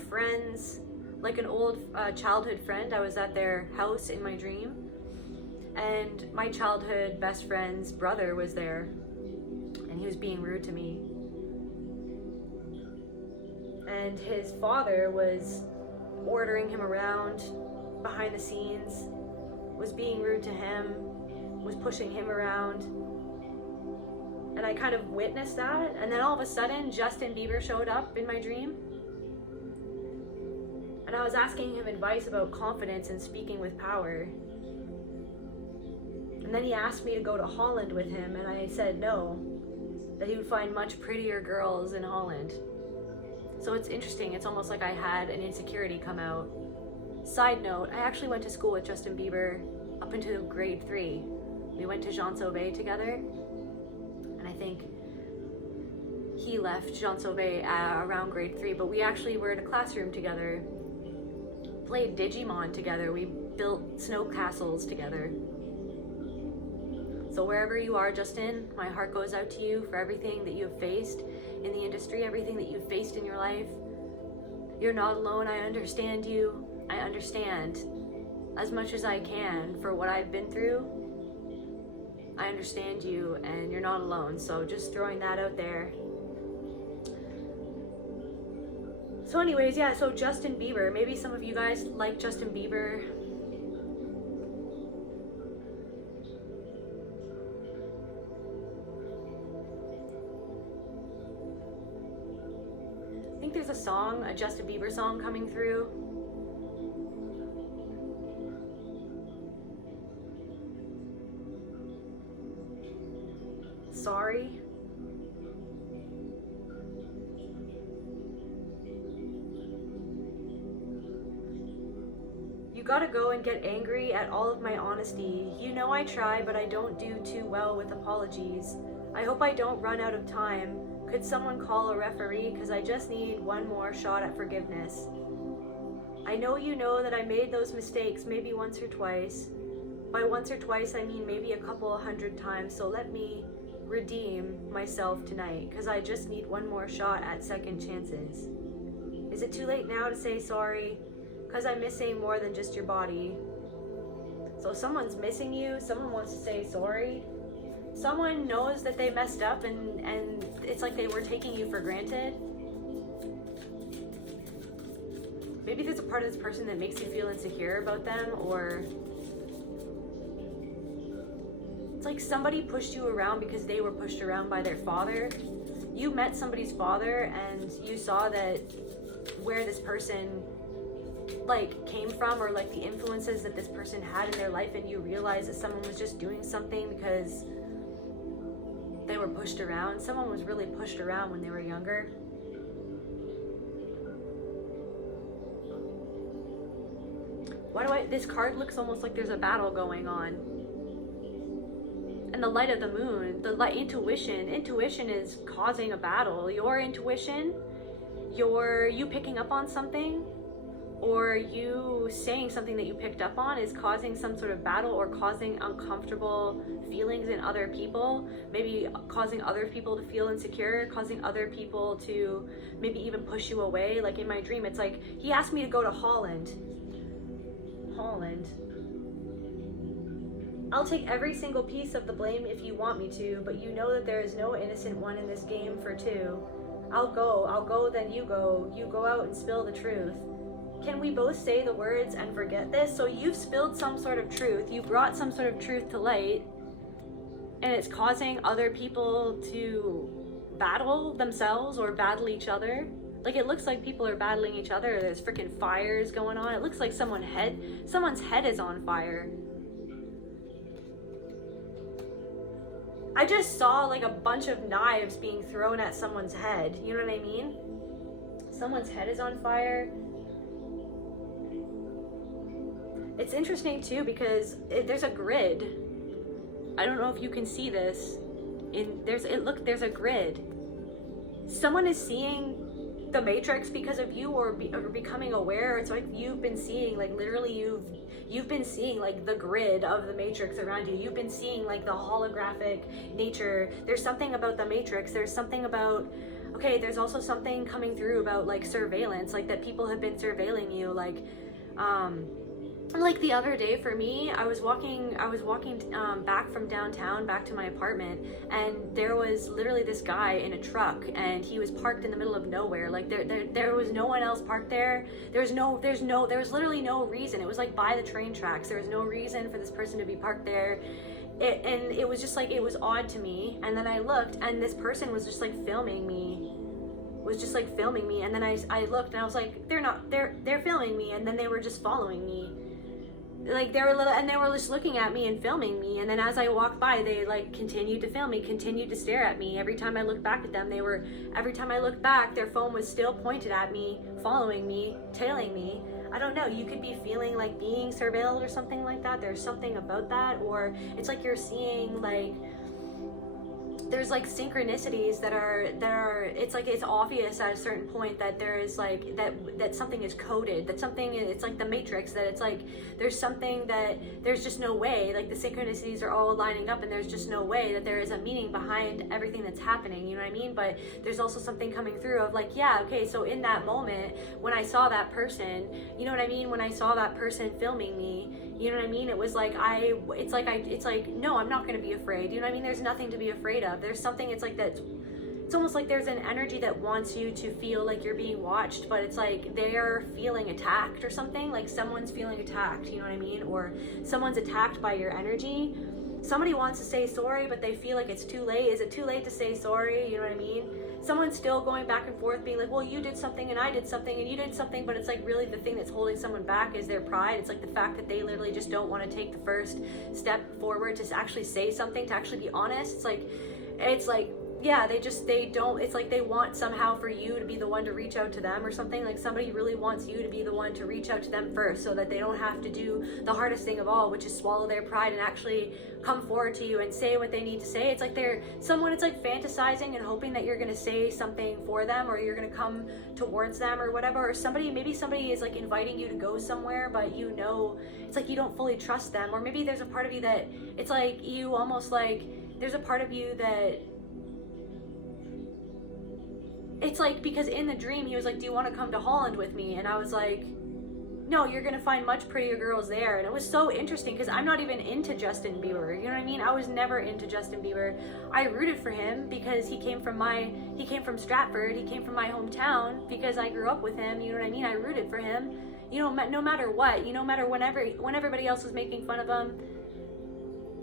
friends, like an old childhood friend. I was at their house in my dream, and my childhood best friend's brother was there, and he was being rude to me. And his father was ordering him around behind the scenes, was being rude to him, was pushing him around. And I kind of witnessed that, and then all of a sudden Justin Bieber showed up in my dream. And I was asking him advice about confidence and speaking with power. And then he asked me to go to Holland with him, and I said no, that he would find much prettier girls in Holland. So it's interesting, it's almost like I had an insecurity come out. Side note, I actually went to school with Justin Bieber up until grade 3. We went to Celtae together, and I think he left Celtae around grade 3, but we actually were in a classroom together, played Digimon together, we built snow castles together. So wherever you are, Justin, my heart goes out to you for everything that you have faced in the industry, everything that you've faced in your life. You're not alone. I understand you. I understand as much as I can for what I've been through. I understand you, and you're not alone. So just throwing that out there. So anyways, yeah, so Justin Bieber. Maybe some of you guys like Justin Bieber. I think there's a song, a Justin Bieber song coming through. Sorry. You gotta go and get angry at all of my honesty. You know I try, but I don't do too well with apologies. I hope I don't run out of time. Could someone call a referee? Because I just need one more shot at forgiveness. I know you know that I made those mistakes maybe once or twice. By once or twice, I mean maybe a couple 100 times. So let me redeem myself tonight, because I just need one more shot at second chances. Is it too late now to say sorry? Because I'm missing more than just your body. So someone's missing you, someone wants to say sorry. Someone knows that they messed up, and it's like they were taking you for granted. Maybe there's a part of this person that makes you feel insecure about them, or it's like somebody pushed you around because they were pushed around by their father. You met somebody's father and you saw that where this person like came from, or like the influences that this person had in their life, and you realize that someone was just doing something because they were pushed around. Someone was really pushed around when they were younger. This card looks almost like there's a battle going on. And the light of the moon, the light, intuition is causing a battle. Your intuition, you picking up on something, or you saying something that you picked up on is causing some sort of battle, or causing uncomfortable feelings in other people, maybe causing other people to feel insecure, causing other people to maybe even push you away. Like in my dream, it's like he asked me to go to Holland. I'll take every single piece of the blame if you want me to, but you know that there is no innocent one in this game for two. I'll go, then you go out and spill the truth. Can we both say the words and forget this? So you've spilled some sort of truth, you brought some sort of truth to light, and it's causing other people to battle themselves or battle each other. Like it looks like people are battling each other. There's freaking fires going on. It looks like someone's head is on fire. I just saw like a bunch of knives being thrown at someone's head. You know what I mean? Someone's head is on fire. It's interesting too because there's a grid. I don't know if you can see this. There's a grid. Someone is seeing the matrix because of you, or becoming aware. It's like you've been seeing, like literally you've been seeing like the grid of the matrix around you. You've been seeing like the holographic nature. There's something about the matrix. There's something about, okay, there's also something coming through about like surveillance, like that people have been surveilling you, like the other day for me, I was walking back from downtown back to my apartment, and there was literally this guy in a truck, and he was parked in the middle of nowhere. Like there was no one else parked there. There was literally no reason. It was like by the train tracks. There was no reason for this person to be parked there. And it was just like, it was odd to me. And then I looked, and this person was just like filming me. And then I looked, and I was like, they're filming me. And then they were just following me. Like they were just looking at me and filming me. And then as I walked by, they like continued to film me, continued to stare at me. Every time I looked back at them, every time I looked back, their phone was still pointed at me, following me, tailing me. I don't know, you could be feeling like being surveilled or something like that. There's something about that. Or it's like you're seeing like, there's like synchronicities that are it's like it's obvious at a certain point that there is like that something is coded, that something, it's like the Matrix, that it's like there's something that there's just no way, like the synchronicities are all lining up, and there's just no way that there is a meaning behind everything that's happening, you know what I mean? But there's also something coming through of like, yeah, okay, so in that moment when I saw that person, you know what I mean, when I saw that person filming me, you know what I mean? It was like, it's like, no, I'm not going to be afraid. You know what I mean? There's nothing to be afraid of. There's something, it's like that, it's almost like there's an energy that wants you to feel like you're being watched, but it's like they're feeling attacked or something, like someone's feeling attacked, you know what I mean? Or someone's attacked by your energy. Somebody wants to say sorry, but they feel like it's too late. Is it too late to say sorry? You know what I mean? Someone's still going back and forth being like, well, you did something and I did something and you did something, but it's like really the thing that's holding someone back is their pride. It's like the fact that they literally just don't want to take the first step forward to actually say something, to actually be honest. It's like, yeah, they don't, it's like they want somehow for you to be the one to reach out to them or something. Like somebody really wants you to be the one to reach out to them first, so that they don't have to do the hardest thing of all, which is swallow their pride and actually come forward to you and say what they need to say. It's like it's like fantasizing and hoping that you're going to say something for them, or you're going to come towards them or whatever. Or maybe somebody is like inviting you to go somewhere, but you know, it's like you don't fully trust them. Or maybe there's a part of you that it's like you almost like, there's a part of you that it's like, because in the dream he was like, do you want to come to Holland with me? And I was like, no, you're gonna find much prettier girls there. And it was so interesting because I'm not even into Justin Bieber, you know what I mean? I was never into Justin Bieber. I rooted for him because he came from Stratford, he came from my hometown, because I grew up with him, you know what I mean? I rooted for him, you know, no matter what, you know, matter when everybody else was making fun of him.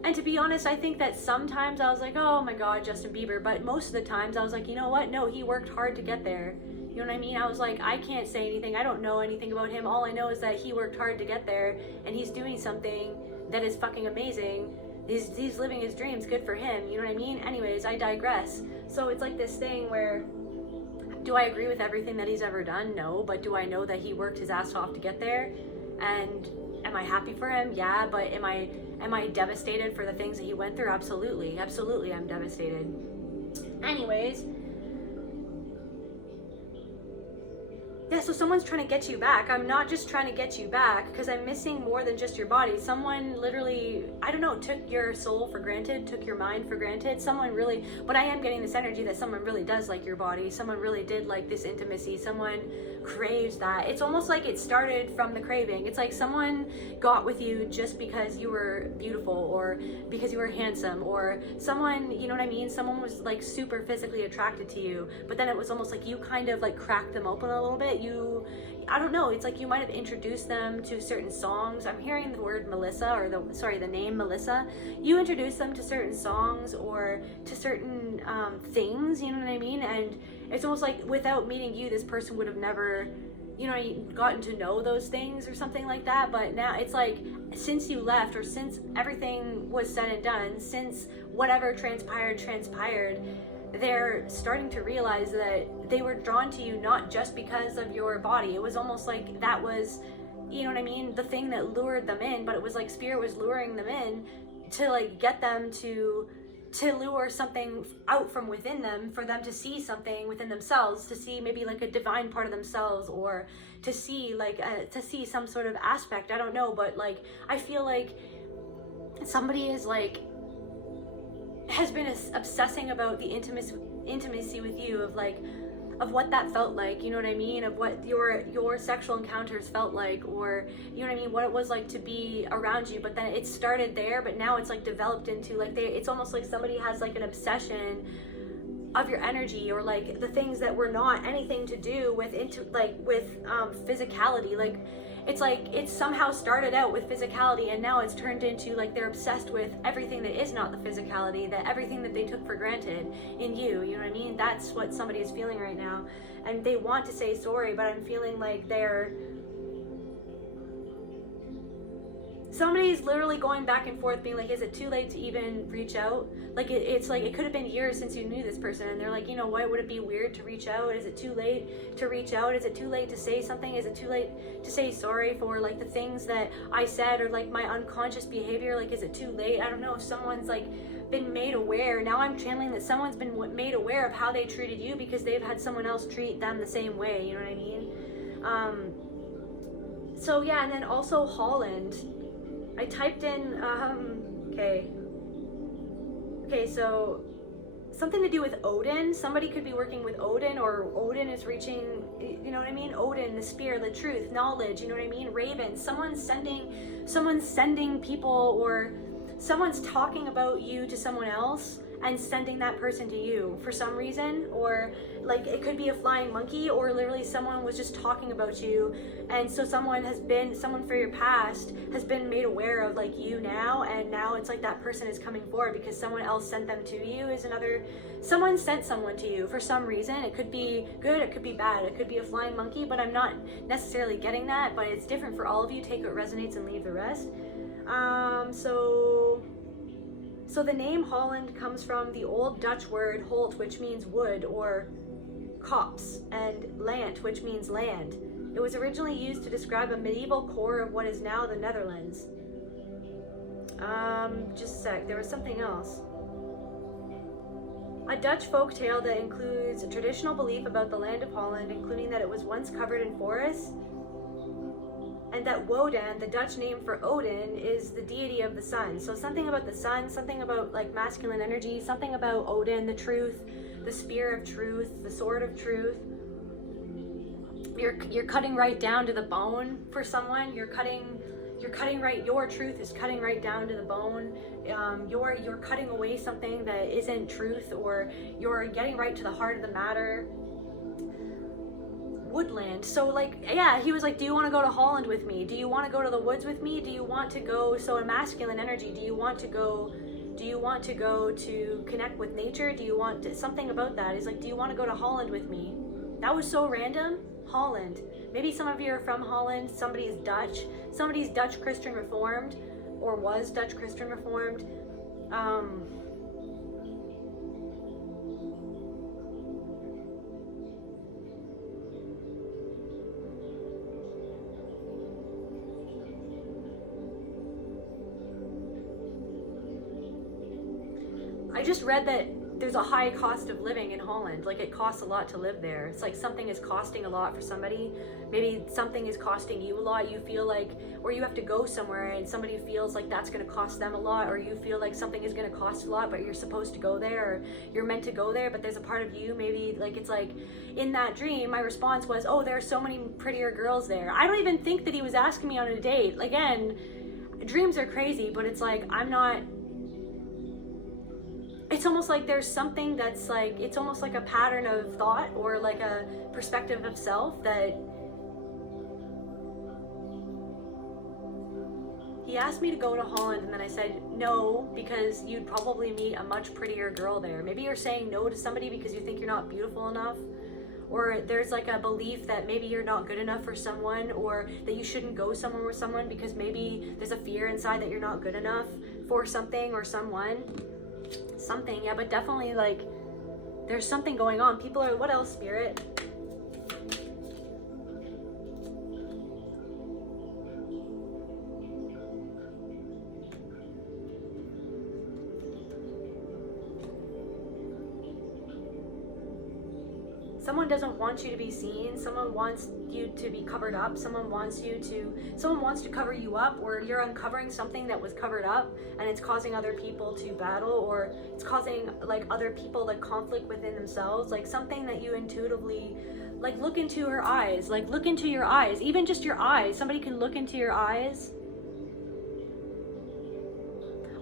And to be honest, I think that sometimes I was like, oh my god, Justin Bieber, but most of the times I was like, you know what, no, he worked hard to get there. You know what I mean? I was like, I can't say anything, I don't know anything about him, all I know is that he worked hard to get there, and he's doing something that is fucking amazing. He's living his dreams, good for him, you know what I mean? Anyways, I digress. So it's like this thing where, do I agree with everything that he's ever done? No, but do I know that he worked his ass off to get there? And am I happy for him? Yeah, but am I devastated for the things that he went through? Absolutely, absolutely, I'm devastated. Anyways, yeah, so someone's trying to get you back. I'm not just trying to get you back, because I'm missing more than just your body. Someone literally, I don't know, took your soul for granted, took your mind for granted. Someone really, but I am getting this energy that someone really does like your body. Someone really did like this intimacy. Someone craves that. It's almost like it started from the craving. It's like someone got with you just because you were beautiful, or because you were handsome, or someone, you know what I mean? Someone was like super physically attracted to you, but then it was almost like you kind of like cracked them open a little bit. I don't know, it's like you might have introduced them to certain songs. I'm hearing the word Melissa, or the name Melissa. You introduced them to certain songs or to certain things, you know what I mean? And it's almost like without meeting you, this person would have never, you know, gotten to know those things or something like that. But now it's like, since you left, or since everything was said and done, since whatever transpired, they're starting to realize that they were drawn to you not just because of your body. It was almost like that was, you know what I mean, the thing that lured them in, but it was like spirit was luring them in to like get them to lure something out from within them, for them to see something within themselves, to see maybe like a divine part of themselves, or to see like to see some sort of aspect, I don't know, but like I feel like somebody is like has been obsessing about the intimacy with you, of like, what that felt like, you know what I mean, of what your sexual encounters felt like, or you know what I mean, what it was like to be around you. But then it started there, but now it's like developed into like it's almost like somebody has like an obsession of your energy, or like the things that were not anything to do with physicality. Like it's somehow started out with physicality, and now it's turned into like they're obsessed with everything that is not the physicality, that everything that they took for granted in you know what I mean. That's what somebody is feeling right now, and they want to say sorry, but I'm feeling like somebody's literally going back and forth being like, is it too late to even reach out? Like it's like it could have been years since you knew this person, and they're like, you know what, would it be weird to reach out? Is it too late to reach out? Is it too late to say something? Is it too late to say sorry for like the things that I said, or like my unconscious behavior? Like, is it too late? I don't know if someone's like been made aware. Now I'm channeling that someone's been made aware of how they treated you because they've had someone else treat them the same way, you know what I mean? So yeah, and then also Holland. I typed in, okay, so something to do with Odin. Somebody could be working with Odin, or Odin is reaching, you know what I mean? Odin, the spear, the truth, knowledge, you know what I mean? Ravens, someone's sending people, or someone's talking about you to someone else and sending that person to you for some reason. Or like it could be a flying monkey, or literally someone was just talking about you, and so someone for your past has been made aware of like you now, and now it's like that person is coming forward because someone else sent them to you. Someone sent someone to you for some reason. It could be good, it could be bad, it could be a flying monkey, but I'm not necessarily getting that, but it's different for all of you. Take what resonates and leave the rest. So the name Holland comes from the old Dutch word holt, which means wood, or copse, and lant, which means land. It was originally used to describe a medieval core of what is now the Netherlands. Just a sec, there was something else. A Dutch folk tale that includes a traditional belief about the land of Holland, including that it was once covered in forests, and that Wodan, the Dutch name for Odin, is the deity of the sun. So something about the sun, something about like masculine energy, something about Odin, the truth, the spear of truth, the sword of truth. You're cutting right down to the bone for someone. You're cutting right. Your truth is cutting right down to the bone. You're cutting away something that isn't truth, or you're getting right to the heart of the matter. Woodland. So like, yeah, he was like, do you want to go to Holland with me? Do you want to go to the woods with me? Do you want to go, so a masculine energy, do you want to go to connect with nature? Do you want to, something about that is like, do you want to go to Holland with me? That was so random. Holland. Maybe some of you are from Holland. Somebody's Dutch Christian Reformed, or was Dutch Christian Reformed. I just read that there's a high cost of living in Holland. Like it costs a lot to live there. It's like something is costing a lot for somebody. Maybe something is costing you a lot. You feel like, or you have to go somewhere and somebody feels like that's going to cost them a lot, or you feel like something is going to cost a lot, but you're supposed to go there, or you're meant to go there, but there's a part of you, maybe like it's like in that dream, my response was, oh, there are so many prettier girls there. I don't even think that he was asking me on a date. Again, dreams are crazy, but it's like, it's almost like there's something that's like, it's almost like a pattern of thought, or like a perspective of self that he asked me to go to Holland, and then I said no because you'd probably meet a much prettier girl there. Maybe you're saying no to somebody because you think you're not beautiful enough, or there's like a belief that maybe you're not good enough for someone, or that you shouldn't go somewhere with someone because maybe there's a fear inside that you're not good enough for something or someone. Something, yeah, but definitely like there's something going on. People are, what else, Spirit? Someone doesn't want you to be seen. Someone wants you to be covered up. Someone wants to cover you up, or you're uncovering something that was covered up and it's causing other people to battle, or it's causing like other people like conflict within themselves, like something that you intuitively like look into her eyes, like look into your eyes, even just your eyes. Somebody can look into your eyes.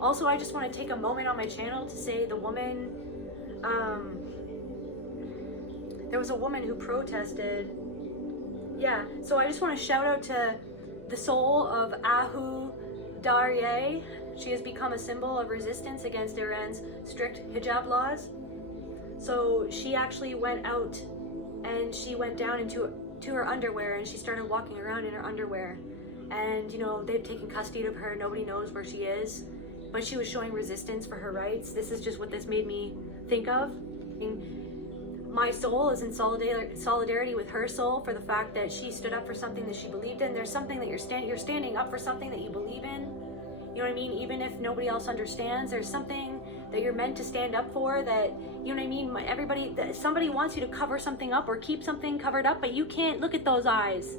Also, I just want to take a moment on my channel to say the woman, there was a woman who protested. Yeah, so I just want to shout out to the soul of Ahu Darye. She has become a symbol of resistance against Iran's strict hijab laws. So she actually went out and she went down into her underwear and she started walking around in her underwear. And you know, they've taken custody of her. Nobody knows where she is, but she was showing resistance for her rights. This is just what this made me think of. My soul is in solidarity with her soul for the fact that she stood up for something that she believed in. There's something that you're standing up for something that you believe in. You know what I mean? Even if nobody else understands, there's something that you're meant to stand up for that, you know what I mean? Somebody wants you to cover something up or keep something covered up, but you can't look at those eyes.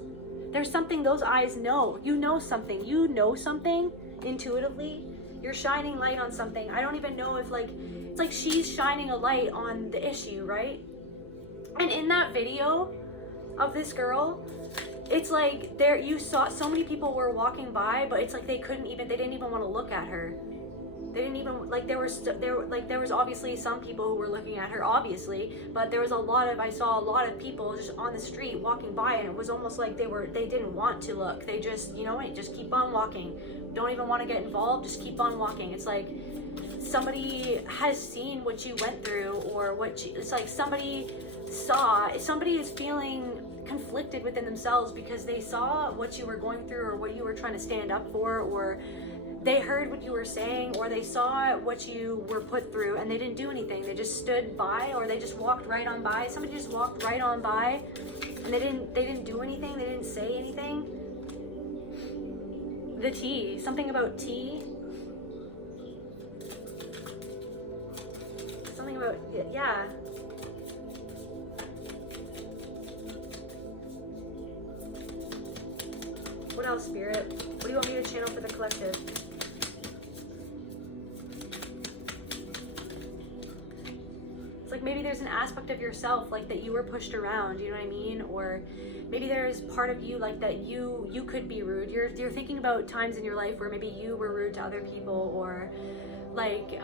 There's something those eyes know. You know something. You know something intuitively. You're shining light on something. I don't even know if it's like she's shining a light on the issue, right? And in that video of this girl, it's like you saw so many people were walking by, but it's like they didn't even want to look at her. They didn't even, like, there was obviously some people who were looking at her, obviously, but there was I saw a lot of people just on the street walking by, and it was almost like they didn't want to look. They just, you know what, just keep on walking. Don't even want to get involved, just keep on walking. It's like somebody has seen what you went through, or it's like somebody is feeling conflicted within themselves because they saw what you were going through or what you were trying to stand up for, or they heard what you were saying, or they saw what you were put through and they didn't do anything. They just stood by, or they just walked right on by. Somebody just walked right on by and they didn't do anything. They didn't say anything. The tea, something about tea. Something about, yeah. What else, Spirit? What do you want me to channel for the collective? It's like maybe there's an aspect of yourself like that you were pushed around, you know what I mean? Or maybe there's part of you like that you could be rude. You're thinking about times in your life where maybe you were rude to other people, or like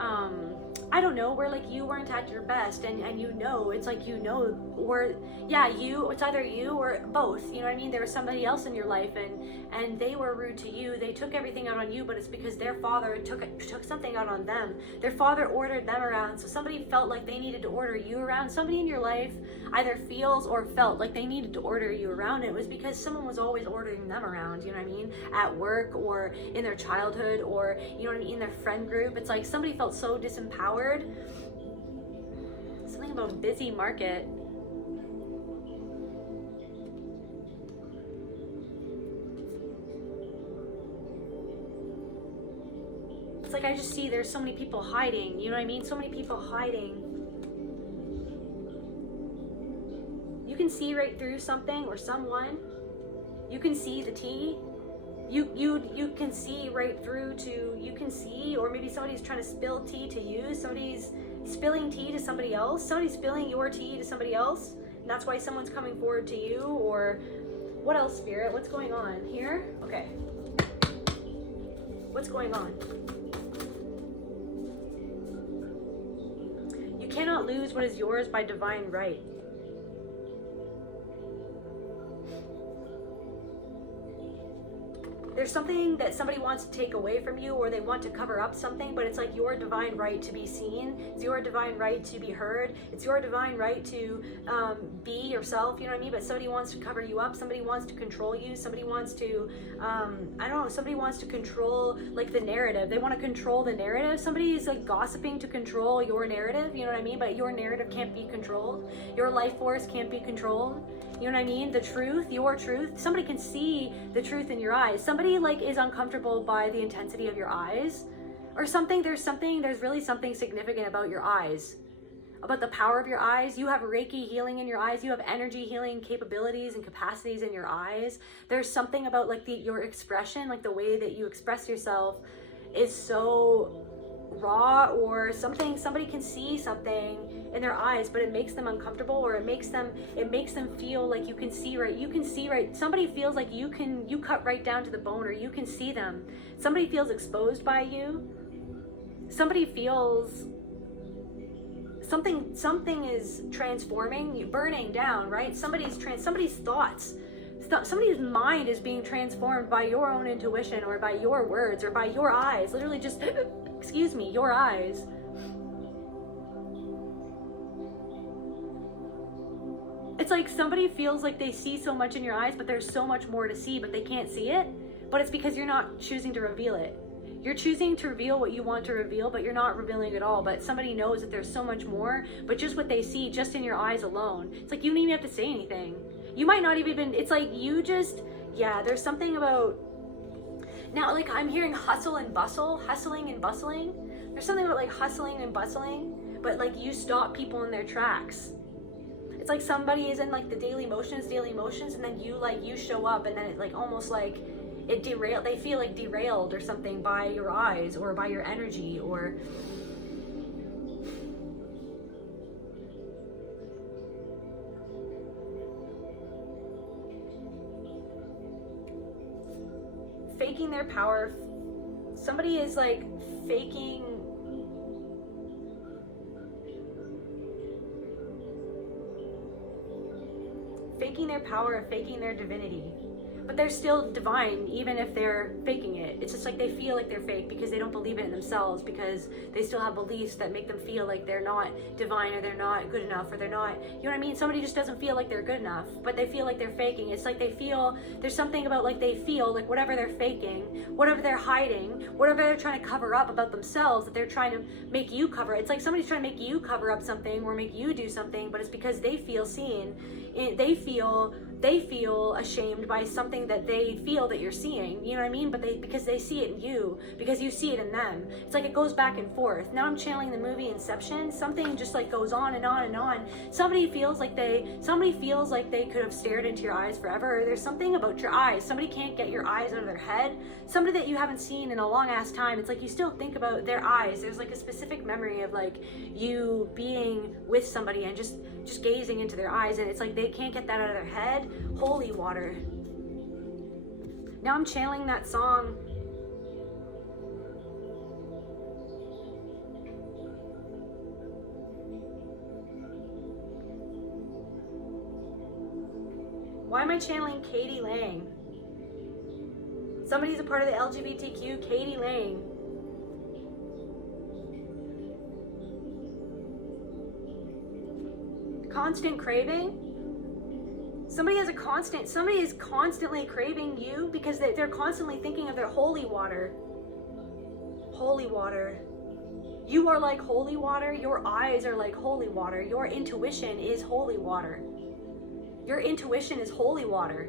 I don't know, where like you weren't at your best, and you know, it's like, you know, or yeah, it's either you or both, you know what I mean? There was somebody else in your life and they were rude to you. They took everything out on you, but it's because their father took something out on them. Their father ordered them around, so somebody felt like they needed to order you around. Somebody in your life either feels or felt like they needed to order you around. It was because someone was always ordering them around, you know what I mean? At work, or in their childhood, or you know what I mean, in their friend group. It's like somebody felt so disempowered. Something about busy market. It's like I just see there's so many people hiding, you know what I mean? So many people hiding. You can see right through something or someone. You can see the tea. You can see right through to, you can see, or maybe somebody's trying to spill tea to you. Somebody's spilling tea to somebody else. Somebody's spilling your tea to somebody else. And that's why someone's coming forward to you. Or what else, Spirit? What's going on here? Okay. What's going on? You cannot lose what is yours by divine right. There's something that somebody wants to take away from you, or they want to cover up something, but it's like your divine right to be seen. It's your divine right to be heard. It's your divine right to be yourself, you know what I mean? But somebody wants to cover you up. Somebody wants to control you. Somebody wants to, I don't know, somebody wants to control like the narrative. They want to control the narrative. Somebody is like gossiping to control your narrative, you know what I mean? But your narrative can't be controlled. Your life force can't be controlled. You know what I mean? The truth, your truth. Somebody can see the truth in your eyes. Somebody like is uncomfortable by the intensity of your eyes or something. There's really something significant about your eyes. about the power of your eyes. You have Reiki healing in your eyes. You have energy healing capabilities and capacities in your eyes. There's something about like your expression, like the way that you express yourself is so raw, or something, somebody can see something in their eyes, but it makes them uncomfortable, or it makes them feel like you can see right. Somebody feels like you cut right down to the bone, or you can see them. Somebody feels exposed by you. Somebody feels something is transforming you, burning down, right? Somebody's thoughts, somebody's mind is being transformed by your own intuition, or by your words, or by your eyes. Literally just excuse me, your eyes. It's like somebody feels like they see so much in your eyes, but there's so much more to see, but they can't see it. But it's because you're not choosing to reveal it. You're choosing to reveal what you want to reveal, but you're not revealing it all. But somebody knows that there's so much more, but just what they see, just in your eyes alone. It's like you don't even have to say anything. You might not even, it's like you just, yeah, there's something about, now like I'm hearing hustling and bustling. There's something about like hustling and bustling, but like you stop people in their tracks. It's like somebody is in like the daily motions, and then you show up, and then it like almost like it derailed. They feel like derailed or something by your eyes, or by your energy, or faking their power. Somebody is like faking their power, and faking their divinity. But they're still divine, even if they're faking it. It's just like they feel like they're fake because they don't believe it in themselves, because they still have beliefs that make them feel like they're not divine, or they're not good enough, or they're not, you know what I mean? Somebody just doesn't feel like they're good enough, but they feel like they're faking. It's like they feel, there's something about like they feel like whatever they're faking, whatever they're hiding, whatever they're trying to cover up about themselves, that they're trying to make you cover. It's like somebody's trying to make you cover up something, or make you do something, but it's because they feel seen. They feel ashamed by something that they feel that you're seeing, you know what I mean? But because they see it in you, because you see it in them. It's like it goes back and forth. Now I'm channeling the movie Inception. Something just like goes on and on and on. Somebody feels like they could have stared into your eyes forever. Or there's something about your eyes. Somebody can't get your eyes out of their head. Somebody that you haven't seen in a long ass time. It's like you still think about their eyes. There's like a specific memory of like you being with somebody and just gazing into their eyes, and it's like they can't get that out of their head. Holy water. Now I'm channeling that song. Why am I channeling Katie Lang? Somebody's a part of the LGBTQ, Katie Lang. Constant craving. Somebody is constantly craving you, because they're constantly thinking of their holy water. Holy water. You are like holy water. Your eyes are like holy water. Your intuition is holy water. Your intuition is holy water.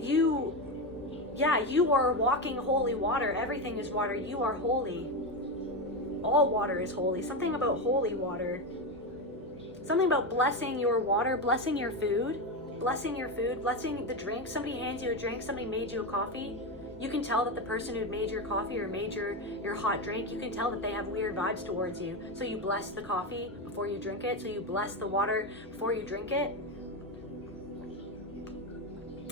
You are walking holy water. Everything is water. You are holy. All water is holy. Something about holy water. Something about blessing your water, blessing your food, blessing the drink. Somebody hands you a drink, somebody made you a coffee. You can tell that the person who made your coffee or made your hot drink, you can tell that they have weird vibes towards you. So you bless the coffee before you drink it. So you bless the water before you drink it.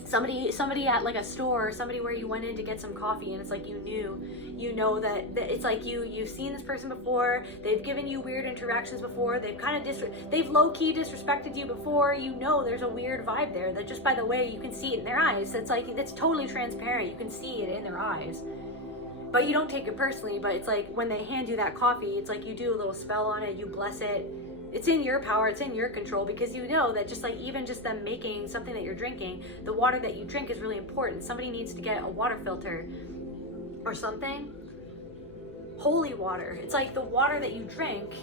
Somebody at like a store, or somebody where you went in to get some coffee, and it's like you know that it's like you've seen this person before. They've given you weird interactions before. They've low-key disrespected you before. You know there's a weird vibe there, that just by the way you can see it in their eyes. That's totally transparent. You can see it in their eyes. But you don't take it personally. But it's like when they hand you that coffee, it's like you do a little spell on it, you bless it. It's in your power, it's in your control, because you know that just like even just them making something that you're drinking, the water that you drink is really important. Somebody needs to get a water filter or something. Holy water. It's like the water that you drink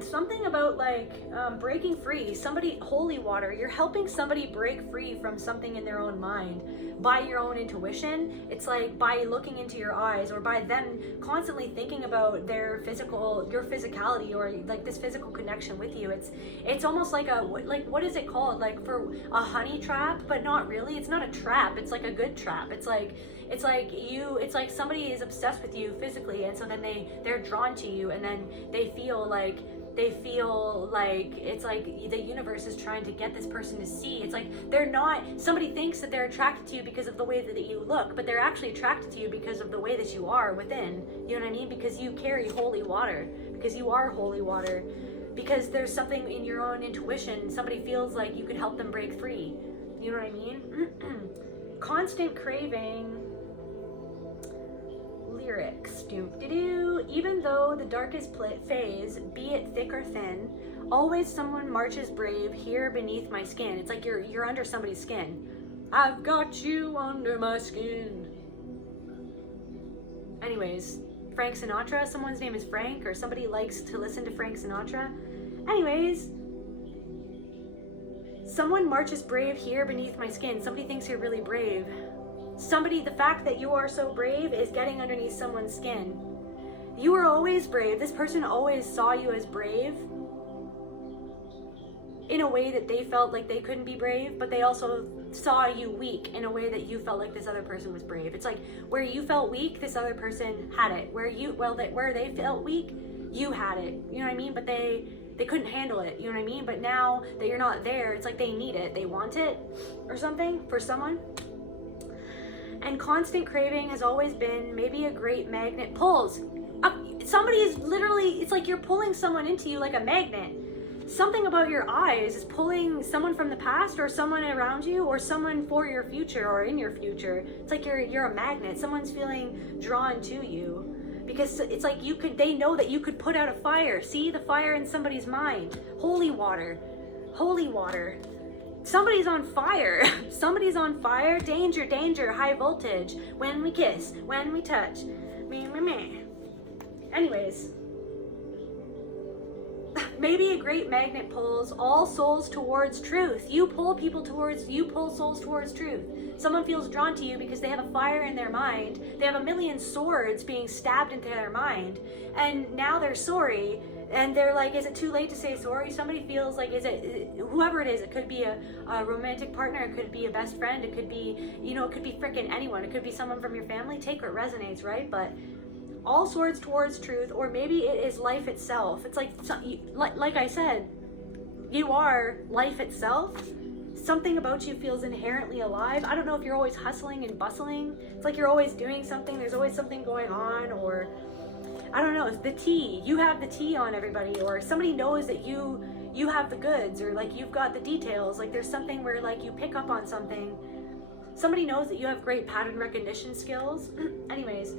Something about like breaking free. Somebody, holy water, you're helping somebody break free from something in their own mind by your own intuition. It's like by looking into your eyes, or by them constantly thinking about their your physicality, or like this physical connection with you. It's almost like what is it called, like for a honey trap, but not really. It's not a trap, it's like a good trap. It's like somebody is obsessed with you physically, and so then they're drawn to you, and then they feel like it's like the universe is trying to get this person to see. It's like somebody thinks that they're attracted to you because of the way that you look, but they're actually attracted to you because of the way that you are within. You know what I mean? Because you carry holy water, because you are holy water, because there's something in your own intuition. Somebody feels like you could help them break free. You know what I mean? Constant craving. Lyrics. Even though the darkest phase, be it thick or thin, always someone marches brave here beneath my skin. It's like you're under somebody's skin. I've got you under my skin. Anyways, Frank Sinatra. Someone's name is Frank, or somebody likes to listen to Frank Sinatra. Anyways, someone marches brave here beneath my skin. Somebody thinks you're really brave. The fact that you are so brave is getting underneath someone's skin. You were always brave. This person always saw you as brave in a way that they felt like they couldn't be brave, but they also saw you weak in a way that you felt like this other person was brave. It's like where you felt weak, this other person had it. Where they felt weak, you had it. You know what I mean? But they couldn't handle it. You know what I mean? But now that you're not there, it's like they need it. They want it or something for someone. And constant craving has always been maybe a great magnet pulls. Somebody is literally, it's like you're pulling someone into you like a magnet. Something about your eyes is pulling someone from the past, or someone around you, or someone for your future or in your future. It's like you're a magnet. Someone's feeling drawn to you because it's like they know that you could put out a fire. See the fire in somebody's mind. Holy water. Holy water. Somebody's on fire. Somebody's on fire. Danger, danger, high voltage. When we kiss, when we touch. Me. Anyways. Maybe a great magnet pulls all souls towards truth. You pull souls towards truth. Someone feels drawn to you because they have a fire in their mind. They have a million swords being stabbed into their mind. And now they're sorry. And they're like, is it too late to say sorry? Somebody feels like, whoever it is, it could be a romantic partner, it could be a best friend, it could be, it could be freaking anyone, it could be someone from your family. Take what resonates, right? But all swords towards truth, or maybe it is life itself. It's like I said, you are life itself. Something about you feels inherently alive. I don't know if you're always hustling and bustling. It's like you're always doing something. There's always something going on, or I don't know, it's the tea. You have the tea on everybody, or somebody knows that you have the goods, or like you've got the details. Like there's something where like you pick up on something. Somebody knows that you have great pattern recognition skills. Anyways,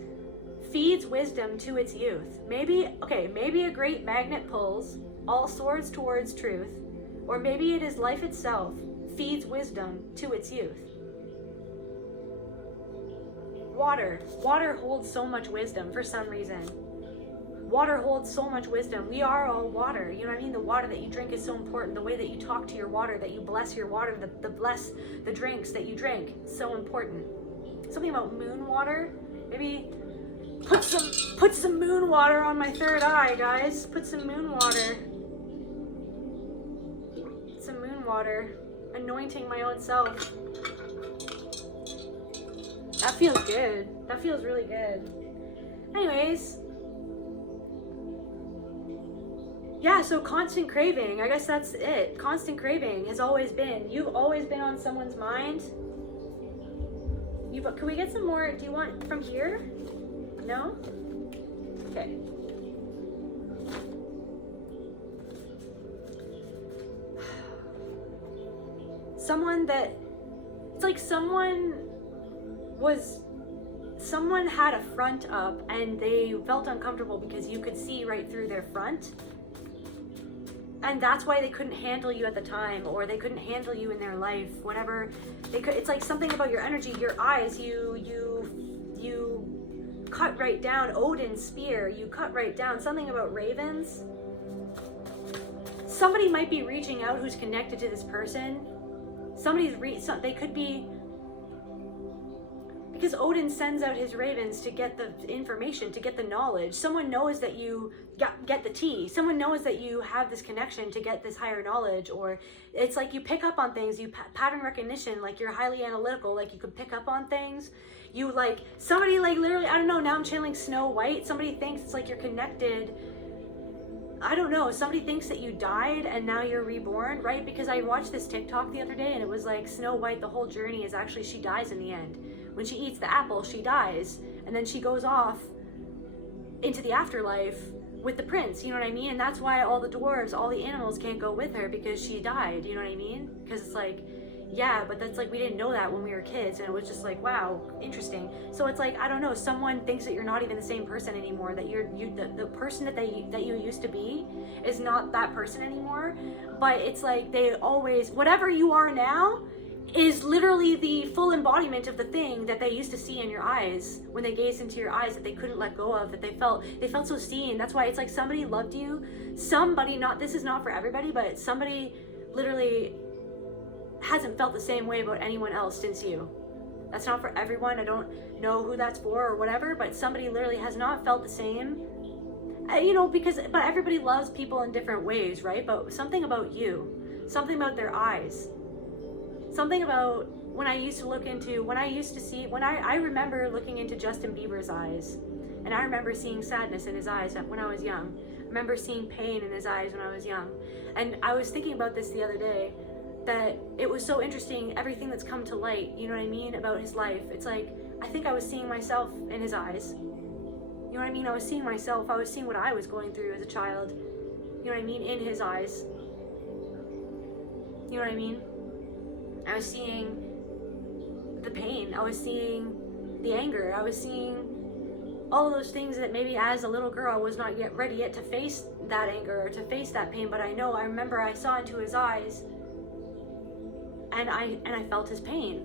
feeds wisdom to its youth. Maybe a great magnet pulls all swords towards truth, or maybe it is life itself feeds wisdom to its youth. Water holds so much wisdom for some reason. Water holds so much wisdom. We are all water. You know what I mean? The water that you drink is so important. The way that you talk to your water, that you bless your water, the bless the drinks that you drink, so important. Something about moon water. Maybe put some moon water on my third eye, guys. Put some moon water. Some moon water. Anointing my own self. That feels good. That feels really good. Anyways. Yeah, so constant craving. I guess that's it. Constant craving has always been. You've always been on someone's mind. Can we get some more? Do you want from here? No? Okay. It's like someone had a front up and they felt uncomfortable because you could see right through their front. And that's why they couldn't handle you at the time, or they couldn't handle you in their life, whatever. It's like something about your energy, your eyes, you cut right down. Odin's spear, you cut right down. Something about ravens. somebody might be reaching out who's connected to this person. They could be, because Odin sends out his ravens to get the information, to get the knowledge. Someone knows that you get the tea. Someone knows that you have this connection to get this higher knowledge. Or it's like you pick up on things, you pattern recognition, like you're highly analytical, like you could pick up on things. You like, somebody like literally, I don't know, now I'm channeling Snow White. Somebody thinks it's like you're connected. I don't know, somebody thinks that you died and now you're reborn, right? Because I watched this TikTok the other day and it was like Snow White, the whole journey is actually she dies in the end. When she eats the apple, she dies, and then she goes off into the afterlife with the prince, you know what I mean? And that's why all the dwarves, all the animals can't go with her, because she died, you know what I mean? Because it's like, yeah, but that's like, we didn't know that when we were kids, and it was just like, wow, interesting. So it's like, I don't know, someone thinks that you're not even the same person anymore, that the person that you used to be is not that person anymore. But it's like, they always, whatever you are now is literally the full embodiment of the thing that they used to see in your eyes when they gazed into your eyes, that they couldn't let go of, that they felt so seen. That's why it's like somebody loved you, somebody, not, this is not for everybody, but somebody literally hasn't felt the same way about anyone else since you. That's not for everyone. I don't know who that's for or whatever, but somebody literally has not felt the same, you know, but everybody loves people in different ways, right? But something about you, something about their eyes, something about when I remember looking into Justin Bieber's eyes, and I remember seeing sadness in his eyes when I was young. I remember seeing pain in his eyes when I was young. And I was thinking about this the other day, that it was so interesting, everything that's come to light, you know what I mean, about his life. It's like, I think I was seeing myself in his eyes. You know what I mean? I was seeing myself, I was seeing what I was going through as a child. You know what I mean? In his eyes. You know what I mean? I was seeing the pain, I was seeing the anger, I was seeing all of those things that maybe as a little girl I was not yet ready to face that anger or to face that pain. But I remember I saw into his eyes, and I felt his pain.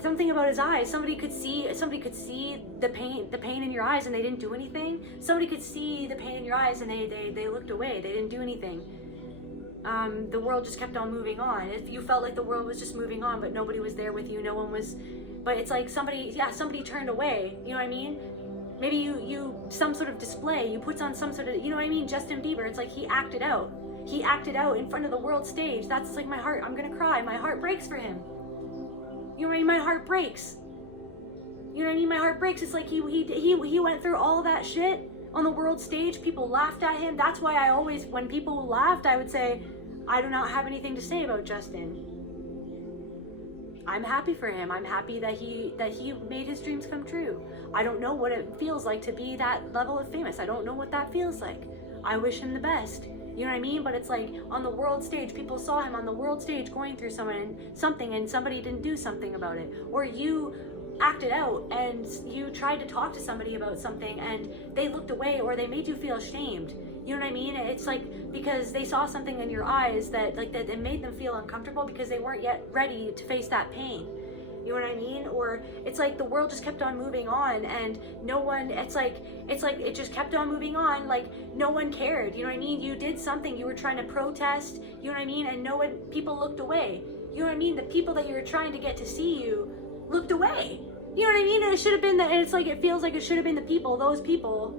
Something about his eyes, somebody could see the pain in your eyes and they didn't do anything. Somebody could see the pain in your eyes and they looked away, they didn't do anything. The world just kept on moving on. If you felt like the world was just moving on, but nobody was there with you, no one was, but it's like somebody turned away, you know what I mean? Maybe you some sort of display, you put on some sort of, you know what I mean? Justin Bieber, it's like he acted out in front of the world stage. That's like, my heart, I'm gonna cry, my heart breaks for him. You know what I mean? My heart breaks. You know what I mean? My heart breaks. It's like he went through all that shit on the world stage. People laughed at him. That's why I always, when people laughed, I would say, I do not have anything to say about Justin. I'm happy for him. I'm happy that he made his dreams come true. I don't know what it feels like to be that level of famous. I don't know what that feels like. I wish him the best. You know what I mean? But it's like, on the world stage, people saw him on the world stage going through something and somebody didn't do something about it. Or you acted out and you tried to talk to somebody about something and they looked away, or they made you feel ashamed. You know what I mean? It's like, because they saw something in your eyes that it made them feel uncomfortable because they weren't yet ready to face that pain. You know what I mean? Or it's like the world just kept on moving on and no one, it's like it just kept on moving on, like no one cared. You know what I mean? You did something, you were trying to protest, you know what I mean? And people looked away. You know what I mean? The people that you were trying to get to see you looked away. You know what I mean? And it should have been and it's like, it feels like it should have been those people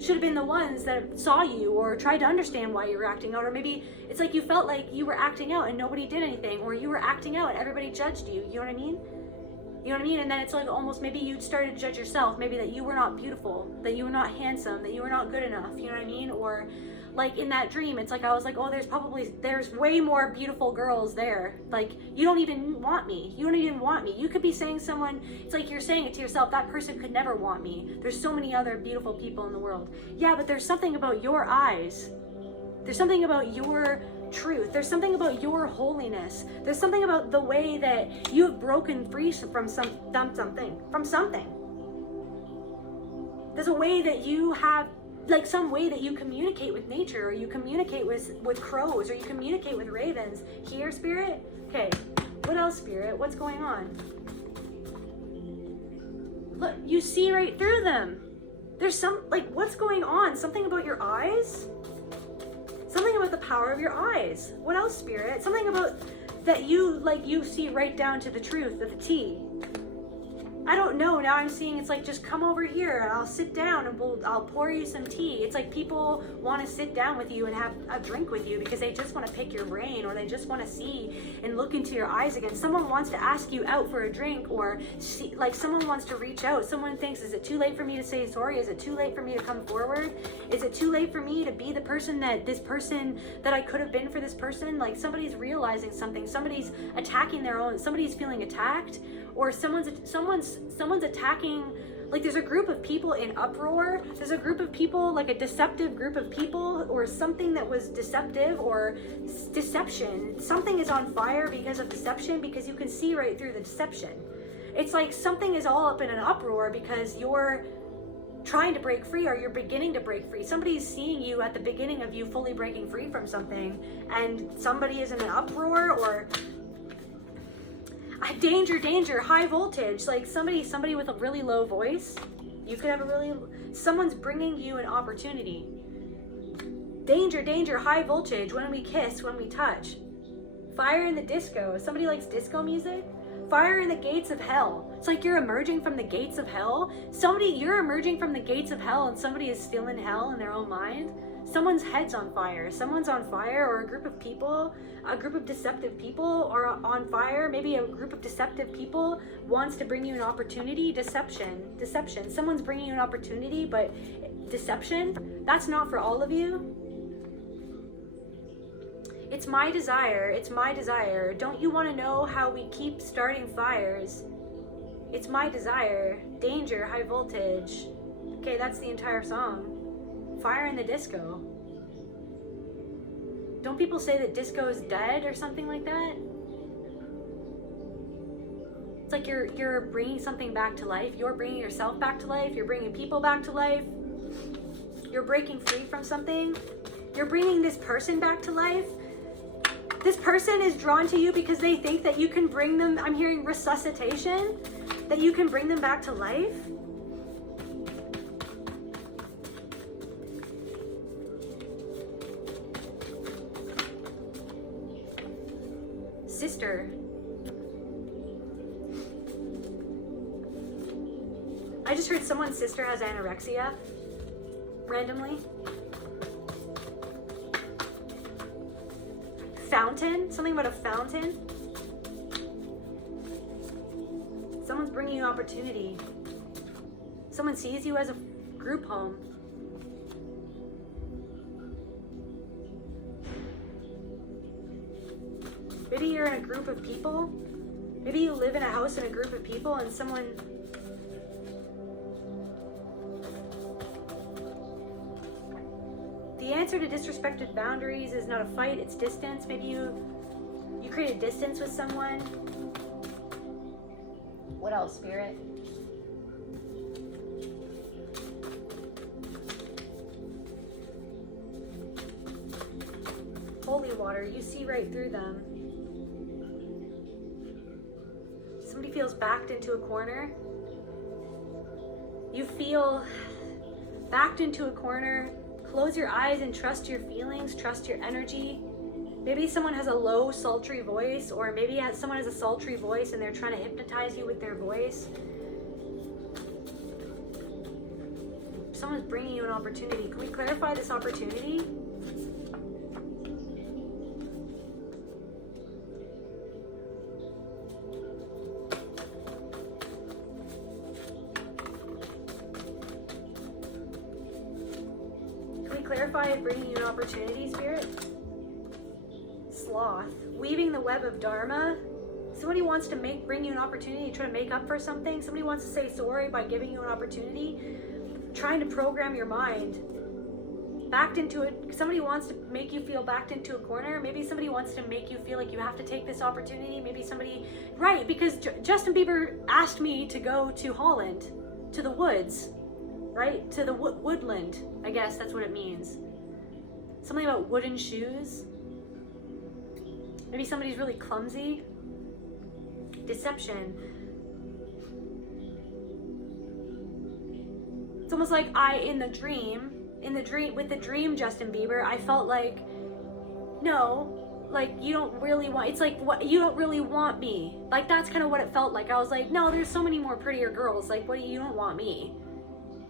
should have been the ones that saw you or tried to understand why you were acting out. Or maybe it's like you felt like you were acting out and nobody did anything, or you were acting out and everybody judged you. You know what I mean? You know what I mean? And then it's like almost maybe you started to judge yourself, maybe that you were not beautiful, that you were not handsome, that you were not good enough, you know what I mean? Or like in that dream, it's like I was like, oh, there's way more beautiful girls there. Like, you don't even want me. You don't even want me. You could be saying it's like you're saying it to yourself, that person could never want me. There's so many other beautiful people in the world. Yeah, but there's something about your eyes. There's something about your truth. There's something about your holiness. There's something about the way that you have broken free from something. There's a way that you have, like some way that you communicate with nature, or you communicate with crows, or you communicate with ravens. Here, Spirit? Okay, what else, Spirit? What's going on? Look, you see right through them. There's what's going on? Something about your eyes? Something about the power of your eyes. What else, Spirit? Something about that you see right down to the truth of the T. I don't know. Now I'm seeing it's like, just come over here and I'll sit down and I'll pour you some tea. It's like people want to sit down with you and have a drink with you because they just want to pick your brain, or they just want to see and look into your eyes again. Someone wants to ask you out for a drink, or see, like someone wants to reach out. Someone thinks, is it too late for me to say sorry? Is it too late for me to come forward? Is it too late for me to be the person that I could have been for this person? Like somebody's realizing something. Somebody's attacking their own. Somebody's feeling attacked. Or someone's attacking, like there's a group of people in uproar. There's a group of people, like a deceptive group of people, or something that was deceptive, or deception. Something is on fire because of deception, because you can see right through the deception. It's like something is all up in an uproar because you're trying to break free, or you're beginning to break free. Somebody's seeing you at the beginning of you fully breaking free from something, and somebody is in an uproar, or danger, high voltage, like somebody with a really low voice. You could have someone's bringing you an opportunity. Danger, high voltage, when we kiss, when we touch. Fire in the disco. Somebody likes disco music. Fire in the gates of hell. It's like you're emerging from the gates of hell. You're emerging from the gates of hell, and somebody is still in hell in their own mind. Someone's head's on fire. Someone's on fire, or a group of people, a group of deceptive people are on fire. Maybe a group of deceptive people wants to bring you an opportunity. Deception. Someone's bringing you an opportunity, but deception, that's not for all of you. It's my desire. Don't you want to know how we keep starting fires? It's my desire. Danger, high voltage. Okay, that's the entire song. Fire in the disco. Don't people say that disco is dead or something like that? It's like you're bringing something back to life. You're bringing yourself back to life. You're bringing people back to life. You're breaking free from something. You're bringing this person back to life. This person is drawn to you because they think that you can bring them, I'm hearing resuscitation, that you can bring them back to life. Sister. I just heard someone's sister has anorexia randomly. Fountain, something about a fountain. Someone's bringing you opportunity. Someone sees you as a group home. Maybe you're in a group of people. Maybe you live in a house in a group of people, and someone the answer to disrespected boundaries is not a fight, it's distance. Maybe you create a distance with someone. What else, Spirit? Holy water, you see right through them. Somebody feels backed into a corner. You feel backed into a corner. Close your eyes and trust your feelings, trust your energy. Maybe someone has a low, sultry voice, or maybe someone has a sultry voice and they're trying to hypnotize you with their voice. Someone's bringing you an opportunity. Can we clarify this opportunity? Clarify bringing you an opportunity, Spirit. Sloth. Weaving the web of Dharma. Somebody wants to bring you an opportunity, try to make up for something. Somebody wants to say sorry by giving you an opportunity. Trying to program your mind. Backed into it. Somebody wants to make you feel backed into a corner. Maybe somebody wants to make you feel like you have to take this opportunity. Maybe somebody, right, because Justin Bieber asked me to go to Holland, to the woods. Right? To the woodland, I guess that's what it means. Something about wooden shoes. Maybe somebody's really clumsy. Deception. It's almost like with the dream, Justin Bieber, I felt like no, like, you don't really want, it's like, what, you don't really want me. Like, that's kind of what it felt like. I was like, no, there's so many more prettier girls. Like, what, you don't want me.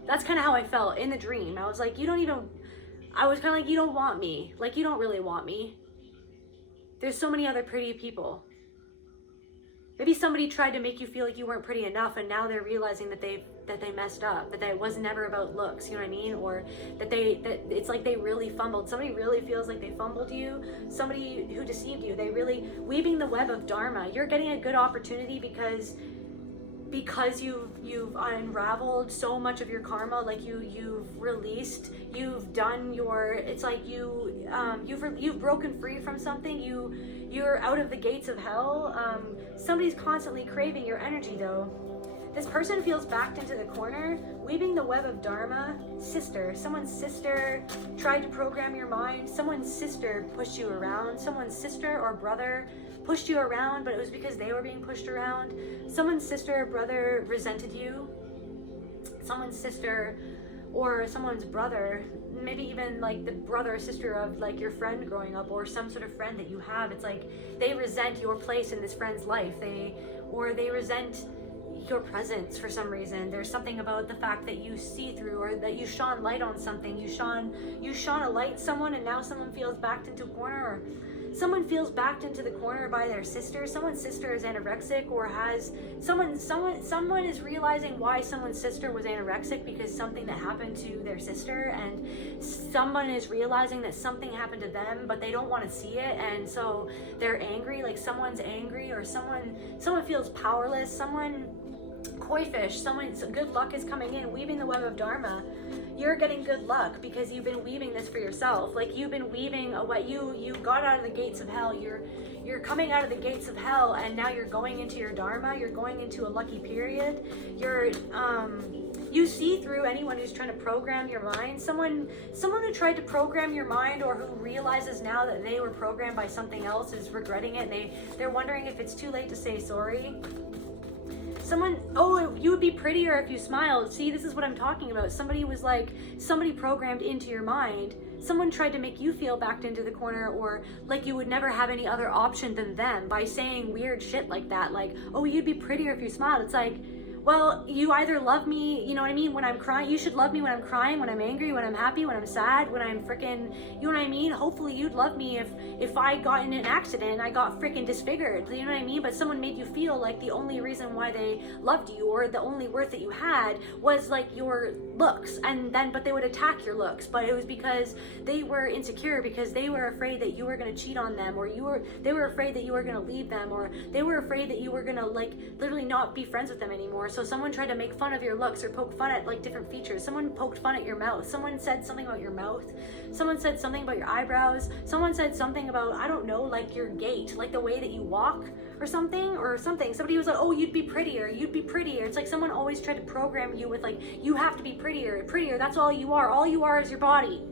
That's kind of how I felt in the dream. I was like, I was kind of like, you don't want me. Like, you don't really want me. There's so many other pretty people. Maybe somebody tried to make you feel like you weren't pretty enough, and now they're realizing that they messed up, that it was never about looks, you know what I mean? Or that it's like they really fumbled. Somebody really feels like they fumbled you. Somebody who deceived you. They really, weaving the web of Dharma. You're getting a good opportunity because you've unraveled so much of your karma. Like you've released, you've done your, it's like you've broken free from something. You're out of the gates of hell. Somebody's constantly craving your energy though. This person feels backed into the corner, weaving the web of Dharma. Sister, someone's sister tried to program your mind. Someone's sister pushed you around. Someone's sister or brother pushed you around, but it was because they were being pushed around. Someone's sister or brother resented you. Someone's sister or someone's brother, maybe even like the brother or sister of like your friend growing up, or some sort of friend that you have. It's like they resent your place in this friend's life. They resent your presence for some reason. There's something about the fact that you see through, or that you shone light on something. You shone a light someone, and now someone feels backed into a corner, or someone feels backed into the corner by their sister. Someone's sister is anorexic, or has someone is realizing why someone's sister was anorexic because something that happened to their sister, and someone is realizing that something happened to them, but they don't want to see it, and so they're angry. Like someone's angry, or someone feels powerless. Someone koi fish, someone's good luck is coming in, weaving the web of Dharma. You're getting good luck because you've been weaving this for yourself. Like you've been weaving what you got out of the gates of hell. You're coming out of the gates of hell, and now you're going into your Dharma. You're going into a lucky period. You see through anyone who's trying to program your mind. Someone who tried to program your mind, or who realizes now that they were programmed by something else, is regretting it, and they're wondering if it's too late to say sorry. Oh, you would be prettier if you smiled. See, this is what I'm talking about. Somebody programmed into your mind. Someone tried to make you feel backed into the corner, or like you would never have any other option than them, by saying weird shit like that. Like, oh, you'd be prettier if you smiled. It's like, well, you either love me, you know what I mean, when I'm crying. You should love me when I'm crying, when I'm angry, when I'm happy, when I'm sad, when I'm freaking, you know what I mean? Hopefully you'd love me if I got in an accident and I got freaking disfigured, you know what I mean? But someone made you feel like the only reason why they loved you, or the only worth that you had, was like your looks, but they would attack your looks. But it was because they were insecure, because they were afraid that you were going to cheat on them, or they were afraid that you were going to leave them, or they were afraid that you were going to like literally not be friends with them anymore. So someone tried to make fun of your looks, or poke fun at like different features. Someone poked fun at your mouth. Someone said something about your mouth. Someone said something about your eyebrows. Someone said something about, I don't know, like your gait, like the way that you walk, or something. Somebody was like, oh, you'd be prettier. It's like someone always tried to program you with like, you have to be prettier. That's all you are. All you are is your body.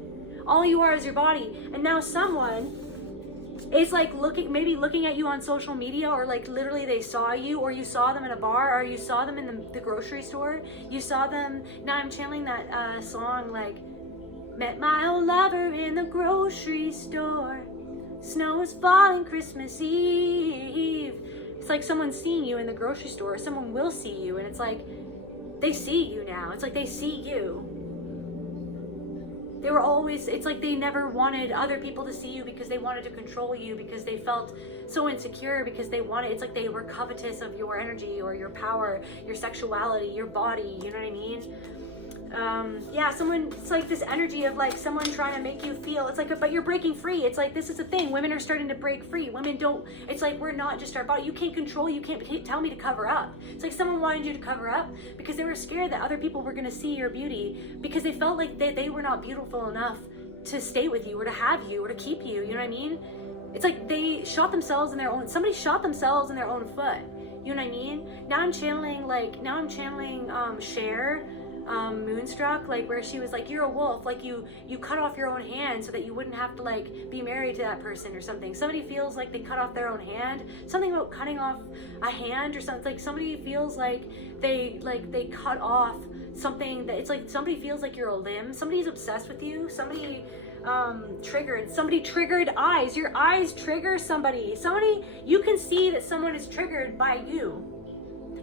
And now someone is like maybe looking at you on social media, or like literally they saw you, or you saw them in a bar, or you saw them in the grocery store. You saw them. Now I'm channeling that song, like, met my old lover in the grocery store. Snow is falling Christmas Eve. It's like someone's seeing you in the grocery store. Someone will see you, and it's like they see you now. It's like they see you. They were always, it's like they never wanted other people to see you, because they wanted to control you, because they felt so insecure, because it's like they were covetous of your energy, or your power, your sexuality, your body, you know what I mean? It's like this energy of like someone trying to make you feel, it's like, but you're breaking free. It's like, this is the thing, women are starting to break free. Women don't, it's like, we're not just our body. You can't control, you can't tell me to cover up. It's like someone wanted you to cover up because they were scared that other people were going to see your beauty, because they felt like they were not beautiful enough to stay with you, or to have you, or to keep you, you know what I mean? It's like somebody shot themselves in their own foot, you know what I mean? Now I'm channeling Cher, Moonstruck, like where she was like, you're a wolf, like you cut off your own hand so that you wouldn't have to like be married to that person or something. Somebody feels like they cut off their own hand, something about cutting off a hand or something. It's like somebody feels like they cut off something, that it's like somebody feels like you're a limb. Somebody's obsessed with you. Somebody triggered. Somebody triggered eyes. Your eyes trigger somebody. You can see that someone is triggered by you.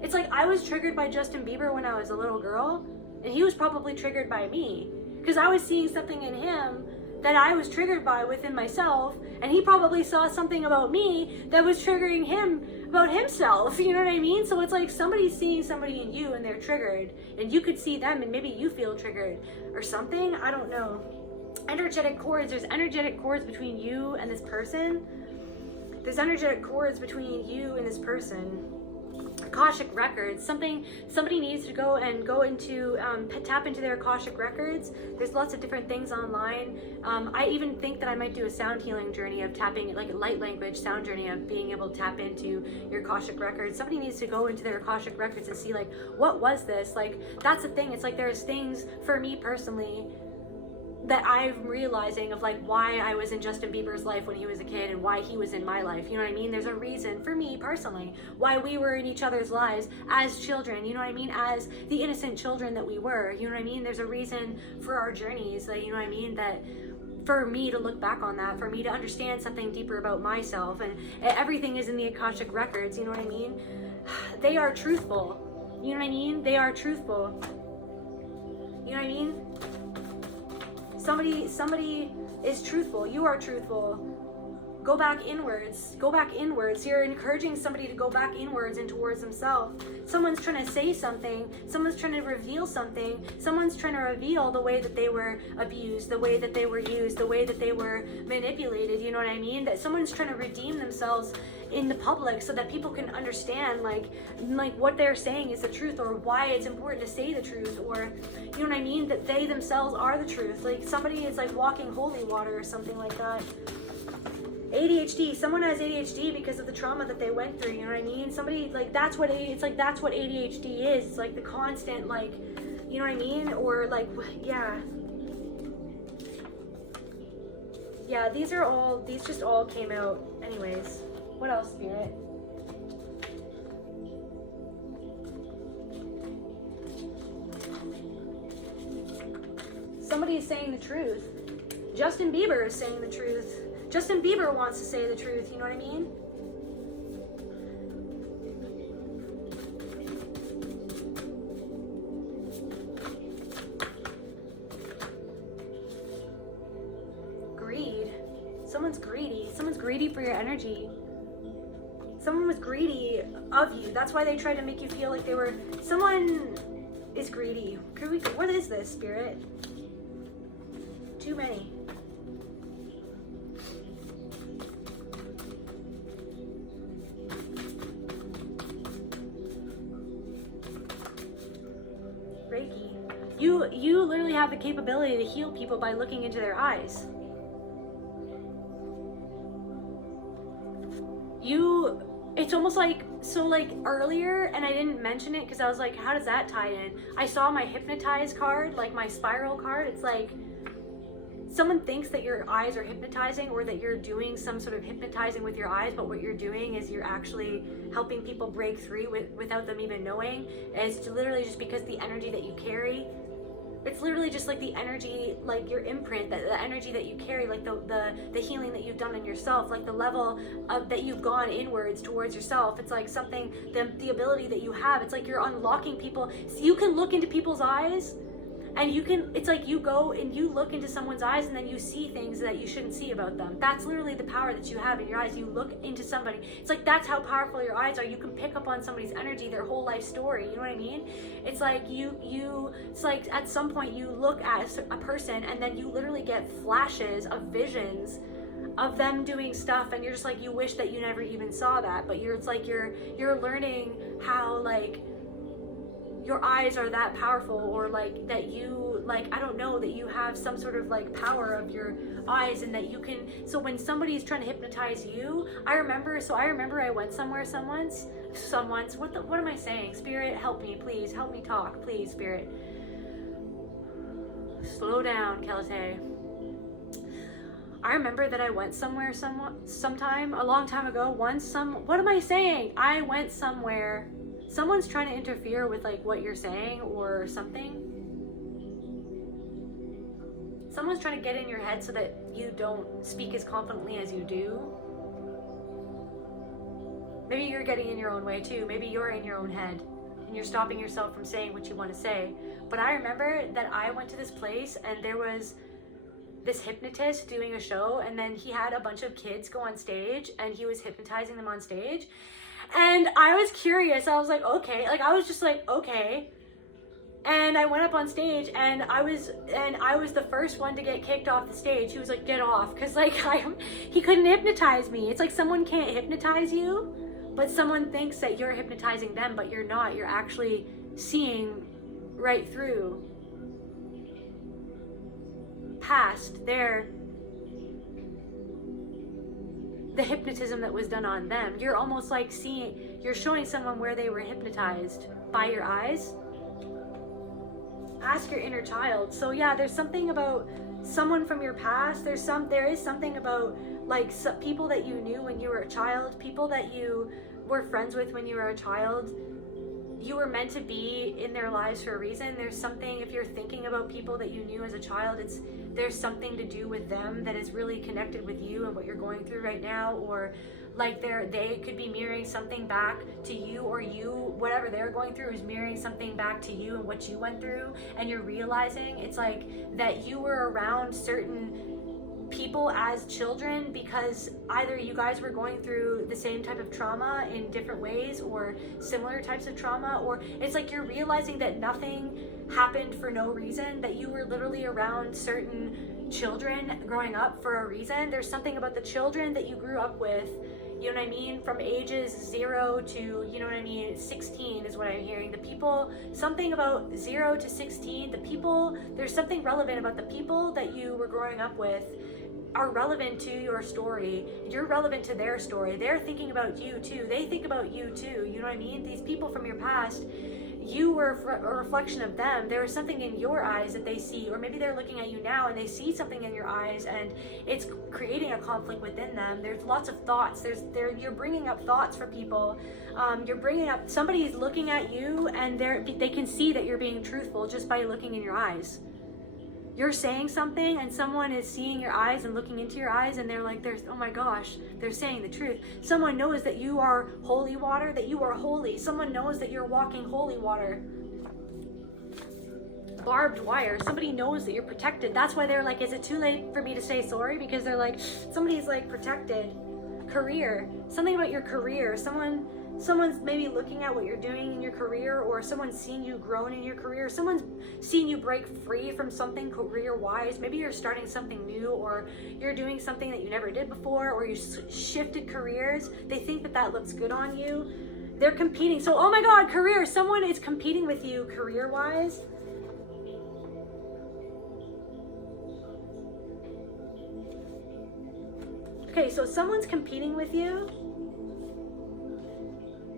It's like I was triggered by Justin Bieber when I was a little girl, and he was probably triggered by me because I was seeing something in him that I was triggered by within myself, and he probably saw something about me that was triggering him about himself. You know what I mean? So it's like somebody's seeing somebody in you and they're triggered, and you could see them and maybe you feel triggered or something. I don't know. Energetic cords. There's energetic cords between you and this person. There's energetic cords between you and this person. Akashic records. Somebody needs to go into tap into their Akashic records. There's lots of different things online. I even think that I might do a sound healing journey of tapping, like a light language sound journey of being able to tap into your Akashic records. Somebody needs to go into their Akashic records and see, like, what was this? Like, that's the thing. It's like there's things for me personally that I'm realizing of, like, why I was in Justin Bieber's life when he was a kid and why he was in my life. You know what I mean? There's a reason for me personally why we were in each other's lives as children. You know what I mean? As the innocent children that we were. You know what I mean? There's a reason for our journeys. That, you know what I mean? That for me to look back on that, for me to understand something deeper about myself, and everything is in the Akashic records. You know what I mean? They are truthful. You know what I mean? They are truthful. You know what I mean? Somebody is truthful. You are truthful. Go back inwards. Go back inwards. You're encouraging somebody to go back inwards and towards themselves. Someone's trying to say something. Someone's trying to reveal something. Someone's trying to reveal the way that they were abused, the way that they were used, the way that they were manipulated. You know what I mean? That someone's trying to redeem themselves in the public so that people can understand like what they're saying is the truth, or why it's important to say the truth, or you know what I mean, that they themselves are the truth. Like somebody is like walking holy water or something like that. ADHD, someone has ADHD because of the trauma that they went through. You know what I mean? Somebody like that's what ADHD is. It's like the constant, like, you know what I mean? Or like, yeah, these just all came out. Anyways, what else, Spirit? Somebody is saying the truth. Justin Bieber is saying the truth. Justin Bieber wants to say the truth, you know what I mean? Greed. Someone's greedy. Someone's greedy for your energy. Someone was greedy of you. That's why they tried to make you feel like they were... Someone is greedy. What is this, Spirit? Too many. Reiki. You literally have the capability to heal people by looking into their eyes. It's almost like, so like earlier, and I didn't mention it because I was like, how does that tie in? I saw my hypnotize card, like my spiral card. It's like, someone thinks that your eyes are hypnotizing, or that you're doing some sort of hypnotizing with your eyes, but what you're doing is you're actually helping people break free without them even knowing. And it's literally just because the energy that you carry, it's literally just like the energy, like your imprint, the energy that you carry, like the healing that you've done in yourself, like the level of that you've gone inwards towards yourself. It's like something, the ability that you have. It's like you're unlocking people. So you can look into people's eyes, and it's like you go and you look into someone's eyes, and then you see things that you shouldn't see about them. That's literally the power that you have in your eyes. You look into somebody. It's like, that's how powerful your eyes are. You can pick up on somebody's energy, their whole life story. You know what I mean? It's like it's like at some point you look at a person, and then you literally get flashes of visions of them doing stuff, and you're just like, you wish that you never even saw that, but it's like you're learning how, like, your eyes are that powerful, or like that you, like, I don't know, that you have some sort of like power of your eyes, and that you can, so when somebody's trying to hypnotize you, I remember I went somewhere someone's, what am I saying? Spirit, help me, please, help me talk, please, Spirit. Slow down, Celtae. I remember that I went somewhere sometime, a long time ago, what am I saying? I went somewhere. Someone's trying to interfere with like what you're saying or something. Someone's trying to get in your head so that you don't speak as confidently as you do. Maybe you're getting in your own way too. Maybe you're in your own head and you're stopping yourself from saying what you want to say. But I remember that I went to this place and there was this hypnotist doing a show, and then he had a bunch of kids go on stage and he was hypnotizing them on stage. And I was curious. I was like, okay. Like, I was just like, okay. And I went up on stage and I was the first one to get kicked off the stage. He was like, get off. Because like he couldn't hypnotize me. It's like someone can't hypnotize you, but someone thinks that you're hypnotizing them, but you're not. You're actually seeing right through past the hypnotism that was done on them. You're almost like you're showing someone where they were hypnotized by your eyes. Ask your inner child. So yeah, there's something about someone from your past. There is something about like people that you knew when you were a child, people that you were friends with when you were a child. You were meant to be in their lives for a reason. There's something, if you're thinking about people that you knew as a child, there's something to do with them that is really connected with you and what you're going through right now, or like they could be mirroring something back to you, or whatever they're going through is mirroring something back to you and what you went through, and you're realizing it's like that you were around certain people as children because either you guys were going through the same type of trauma in different ways or similar types of trauma, or it's like you're realizing that nothing happened for no reason, that you were literally around certain children growing up for a reason. There's something about the children that you grew up with, you know what I mean, from ages 0 to, you know what I mean, 16 is what I'm hearing. The people, something about 0 to 16, the people, there's something relevant about the people that you were growing up with are relevant to your story. You're relevant to their story. They're thinking about you too. They think about you too. You know what I mean? These people from your past, you were a reflection of them. There was something in your eyes that they see, or maybe they're looking at you now and they see something in your eyes and it's creating a conflict within them. There's lots of thoughts. You're bringing up thoughts for people. You're bringing up, somebody's looking at you and they can see that you're being truthful just by looking in your eyes. You're saying something and someone is seeing your eyes and looking into your eyes and they're like, oh my gosh, they're saying the truth. Someone knows that you are holy water, that you are holy. Someone knows that you're walking holy water. Barbed wire. Somebody knows that you're protected. That's why they're like, is it too late for me to say sorry? Because they're like, somebody's like protected. Career. Something about your career. Someone's maybe looking at what you're doing in your career, or someone's seeing you grown in your career. Someone's seeing you break free from something career-wise. Maybe you're starting something new, or you're doing something that you never did before, or you shifted careers. They think that looks good on you. They're competing. So, oh my God, career. Someone is competing with you career-wise. Okay, so someone's competing with you.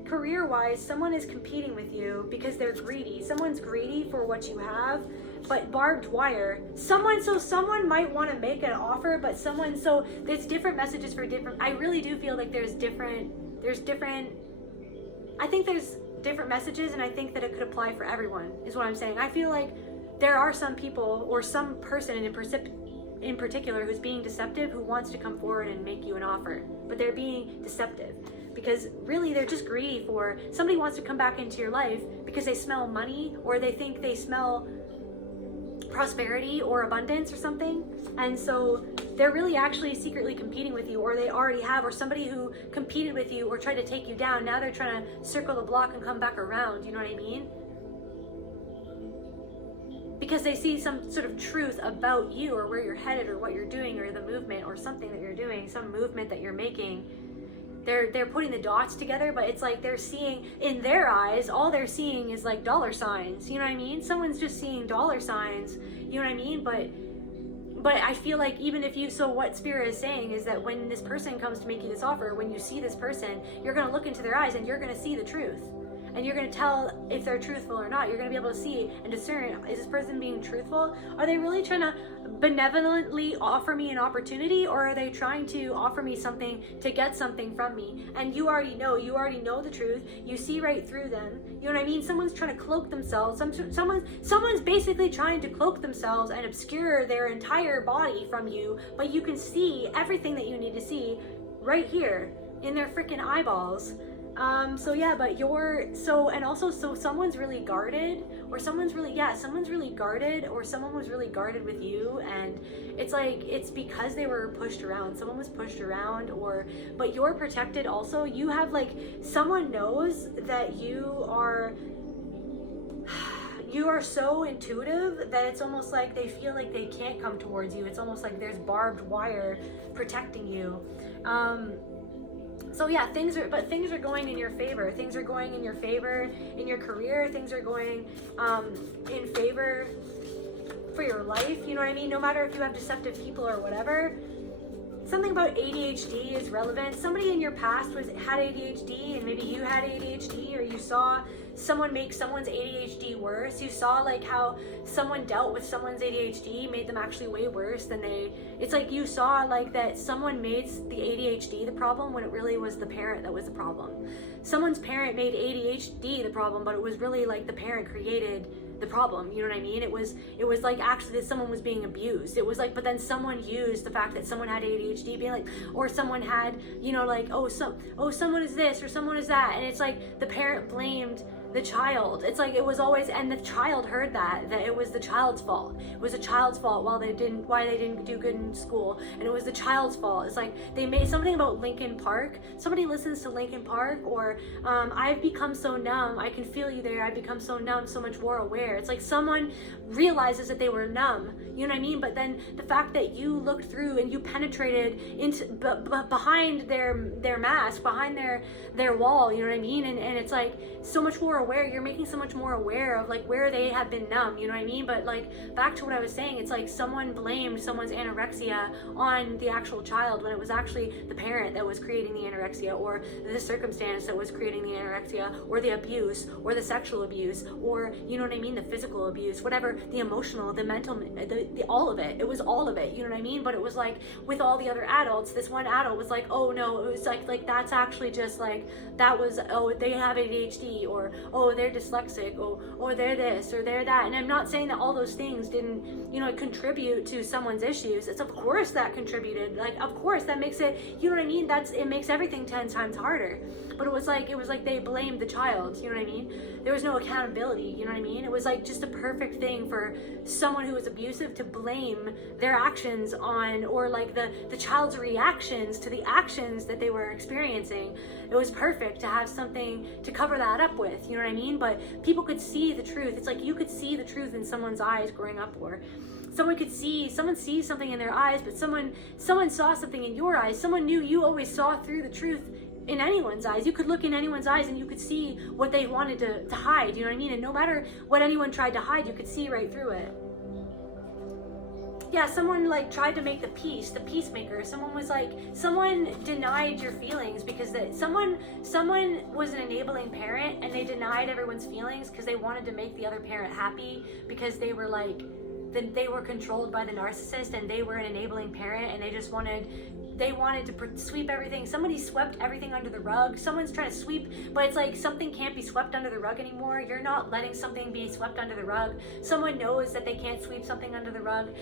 Career-wise, someone is competing with you because they're greedy. Someone's greedy for what you have, but barbed wire. Someone might want to make an offer, but so there's different messages for different. I really do feel like there's different. I think there's different messages, and I think that it could apply for everyone. Is what I'm saying. I feel like there are some people or some person in particular who's being deceptive, who wants to come forward and make you an offer, but they're being deceptive. Because really they're just greedy for, somebody wants to come back into your life because they smell money, or they think they smell prosperity or abundance or something. And so they're really actually secretly competing with you, or they already have, or somebody who competed with you or tried to take you down. Now they're trying to circle the block and come back around. You know what I mean? Because they see some sort of truth about you, or where you're headed, or what you're doing, or the movement, or something that you're doing, some movement that you're making. They're putting the dots together, but it's like they're seeing, in their eyes, all they're seeing is like dollar signs. You know what I mean? Someone's just seeing dollar signs. You know what I mean? But I feel like even if you, so what Spirit is saying is that when this person comes to make you this offer, when you see this person, you're going to look into their eyes and you're going to see the truth. and you're going to tell if they're truthful or not. You're going to be able to see and discern, is this person being truthful? Are they really trying to benevolently offer me an opportunity, or are they trying to offer me something to get something from me? And you already know the truth. You see right through them. You know what I mean? Someone's trying to cloak themselves. Someone's basically trying to cloak themselves and obscure their entire body from you, but you can see everything that you need to see right here in their freaking eyeballs. So someone's really guarded, or someone's really guarded, or someone was really guarded with you, and it's because they were pushed around. Someone was pushed around, but you're protected also. You have someone knows that you are so intuitive that it's almost like they feel like they can't come towards you. It's almost like there's barbed wire protecting you. So yeah, things are going in your favor. Things are going in your favor in your career. Things are going in favor for your life. You know what I mean? No matter if you have deceptive people or whatever. Something about ADHD is relevant. Somebody in your past had ADHD, and maybe you had ADHD, or you saw someone make someone's ADHD worse. You saw how someone dealt with someone's ADHD, made them actually way worse than it's like you saw that someone made the ADHD the problem when it really was the parent that was the problem. Someone's parent made ADHD the problem, but it was really the parent created the problem. You know what I mean? It was actually that someone was being abused. It was but then someone used the fact that someone had ADHD, being or someone had, someone is this or someone is that, and it's the parent blamed the child. It's it was always, and the child heard that it was the child's fault. It was the child's fault why they didn't do good in school, and it was the child's fault. It's they made something about Linkin Park. Somebody listens to Linkin Park, or I've become so numb, I can feel you there, I've become so numb, so much more aware. It's someone realizes that they were numb, you know what I mean? But then the fact that you looked through and you penetrated into behind their mask, behind their wall, you know what I mean? And it's so much more aware. You're making so much more aware of where they have been numb, you know what I mean? But back to what I was saying, it's someone blamed someone's anorexia on the actual child when it was actually the parent that was creating the anorexia, or the circumstance that was creating the anorexia, or the abuse, or the sexual abuse, or you know what I mean, the physical abuse, whatever, the emotional, the mental, the all of it. It was all of it, you know what I mean? But it was with all the other adults, this one adult was oh no, it was that's actually just that was, oh, they have ADHD, or oh, they're dyslexic, or they're this or they're that. And I'm not saying that all those things didn't, contribute to someone's issues. It's of course that contributed. Of course that makes it, you know what I mean? It makes everything 10 times harder. But it was they blamed the child, you know what I mean? There was no accountability, you know what I mean? It was just a perfect thing for someone who was abusive to blame their actions on, or the child's reactions to the actions that they were experiencing. It was perfect to have something to cover that up with, you know what I mean? But people could see the truth. It's you could see the truth in someone's eyes growing up, or someone sees something in their eyes, but someone saw something in your eyes. Someone knew you always saw through the truth in anyone's eyes. You could look in anyone's eyes and you could see what they wanted to hide, you know what I mean? And no matter what anyone tried to hide, you could see right through it. Yeah, someone tried to make the peacemaker. Someone denied your feelings because someone was an enabling parent, and they denied everyone's feelings because they wanted to make the other parent happy, because they were they were controlled by the narcissist, and they were an enabling parent, and they just wanted to sweep everything. Somebody swept everything under the rug. Someone's trying to sweep, but it's something can't be swept under the rug anymore. You're not letting something be swept under the rug. Someone knows that they can't sweep something under the rug.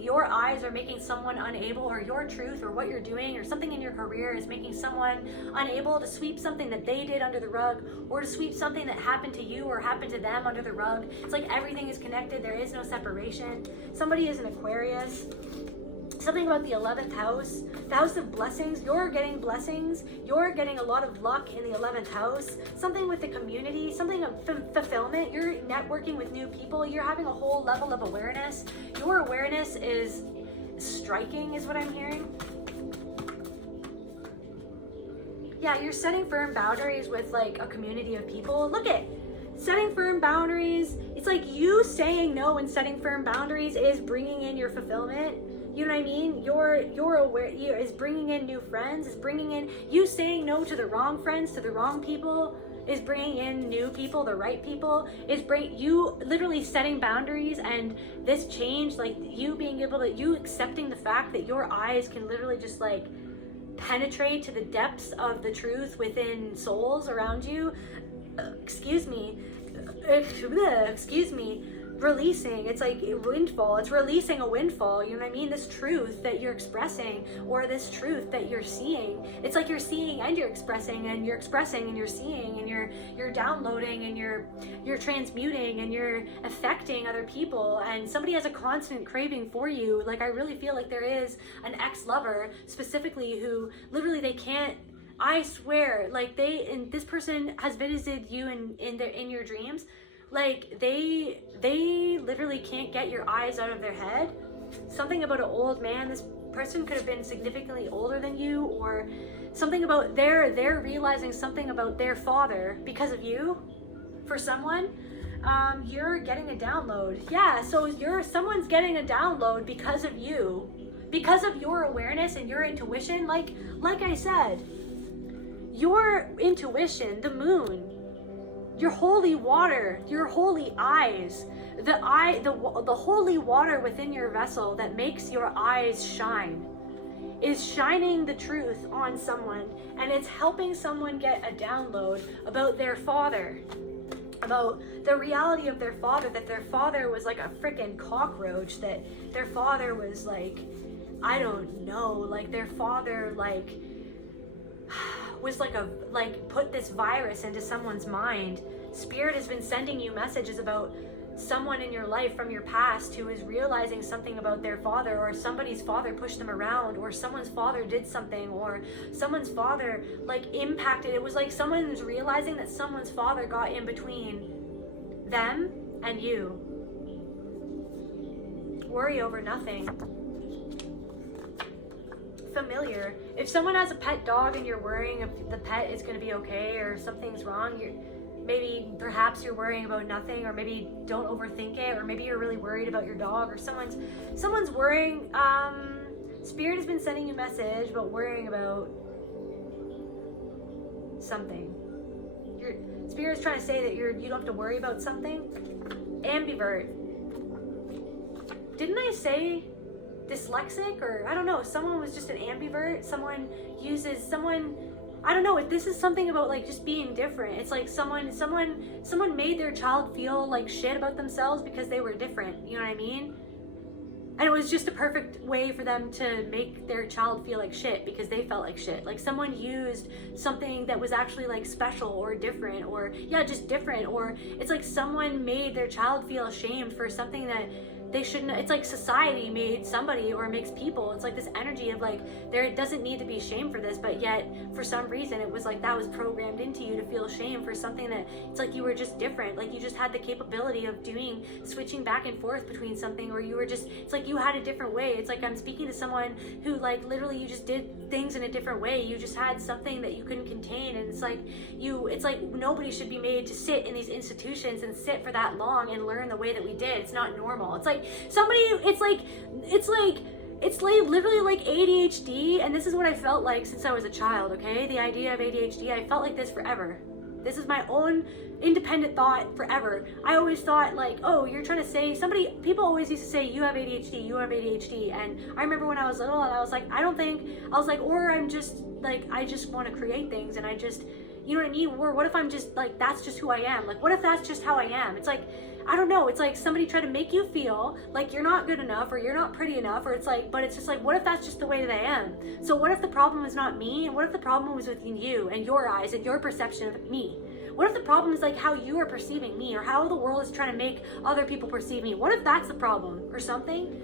Your eyes are making someone unable, or your truth, or what you're doing, or something in your career is making someone unable to sweep something that they did under the rug, or to sweep something that happened to you or happened to them under the rug. It's everything is connected. There is no separation. Somebody is an Aquarius. Something about the 11th house, the house of blessings. You're getting blessings. You're getting a lot of luck in the 11th house. Something with the community, something of fulfillment. You're networking with new people. You're having a whole level of awareness. Your awareness is striking, is what I'm hearing. Yeah, you're setting firm boundaries with a community of people. Look at setting firm boundaries. It's you saying no and setting firm boundaries is bringing in your fulfillment. You know what I mean? You're aware, is bringing in new friends, is bringing in, you saying no to the wrong friends, to the wrong people, is bringing in new people, the right people, is you literally setting boundaries, and this change, like you being able to, you accepting the fact that your eyes can literally just like penetrate to the depths of the truth within souls around you. Excuse me, releasing, it's like a windfall, it's releasing a windfall, you know what I mean? This truth that you're expressing, or this truth that you're seeing, it's like you're seeing and you're expressing, and you're expressing and you're seeing, and you're downloading, and you're transmuting, and you're affecting other people, and somebody has a constant craving for you. Like, I really feel like there is an ex-lover specifically who literally they can't, I swear, like this person has visited you in your dreams. Like they literally can't get your eyes out of their head. Something about an old man. This person could have been significantly older than you, or something about they're realizing something about their father because of you. For someone, you're getting a download. Yeah, so someone's getting a download because of you, because of your awareness and your intuition. Like I said, your intuition, the moon, your holy water, your holy eyes, the holy water within your vessel that makes your eyes shine, is shining the truth on someone, and it's helping someone get a download about their father, about the reality of their father, that their father was like a freaking cockroach, that their father was like, I don't know, like their father like was like put this virus into someone's mind. Spirit has been sending you messages about someone in your life from your past who is realizing something about their father, or somebody's father pushed them around, or someone's father did something, or someone's father like impacted. It was like someone's realizing that someone's father got in between them and you. Worry over nothing. Familiar. If someone has a pet dog and you're worrying if the pet is going to be okay or something's wrong, perhaps you're worrying about nothing, or maybe don't overthink it, or maybe you're really worried about your dog, or someone's worrying. Spirit has been sending you a message about worrying about something. Your Spirit is trying to say that you don't have to worry about something. Ambivert. Didn't I say dyslexic, or I don't know, someone was just an ambivert? I don't know, this is something about like just being different. It's like someone made their child feel like shit about themselves because they were different, you know what I mean? And it was just a perfect way for them to make their child feel like shit because they felt like shit. Like someone used something that was actually like special or different, or yeah, just different, or it's like someone made their child feel ashamed for something that they shouldn't. It's like society made somebody, or makes people, it's like this energy of like there doesn't need to be shame for this, but yet for some reason it was like that was programmed into you to feel shame for something that it's like you were just different, like you just had the capability of switching back and forth between something, or you were just, it's like you had a different way. It's like I'm speaking to someone who like literally you just did things in a different way. You just had something that you couldn't contain, and it's like nobody should be made to sit in these institutions and sit for that long and learn the way that we did. It's not normal. It's like it's literally like ADHD, and this is what I felt like since I was a child, okay? The idea of ADHD, I felt like this forever. This is my own independent thought forever. I always thought like, oh, you're trying to say, people always used to say, you have ADHD, and I remember when I was little and I was like, or I'm just like, I just want to create things, and I just, you know what I mean? Or what if I'm just like, that's just who I am? Like, what if that's just how I am? It's like, I don't know, it's like somebody tried to make you feel like you're not good enough, or you're not pretty enough, or it's like, but it's just like, what if that's just the way that I am? So what if the problem is not me, and what if the problem was within you and your eyes and your perception of me? What if the problem is like how you are perceiving me, or how the world is trying to make other people perceive me? What if that's the problem, or something?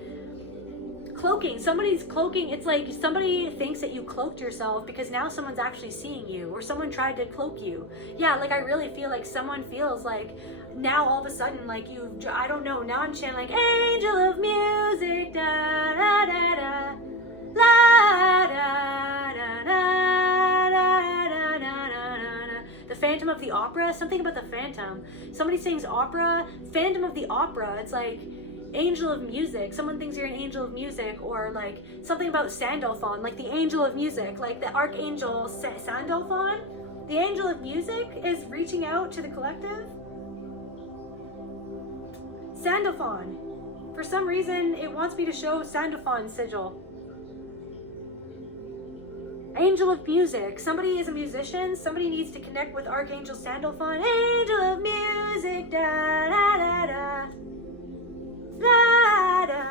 Cloaking, somebody's cloaking. It's like somebody thinks that you cloaked yourself because now someone's actually seeing you, or someone tried to cloak you. Yeah, like I really feel like someone feels like now all of a sudden, like I don't know, now I'm chanting like angel of music, da da da da, la da da da da da da. The Phantom of the Opera, something about the Phantom. Somebody sings opera, Phantom of the Opera. It's like angel of music. Someone thinks you're an angel of music, or like something about Sandalphon, like the angel of music, like the archangel Sandalphon. The angel of music is reaching out to the collective. Sandalphon. For some reason, it wants me to show Sandalphon's sigil. Angel of music. Somebody is a musician. Somebody needs to connect with Archangel Sandalphon. Angel of music. Da da da da. Da da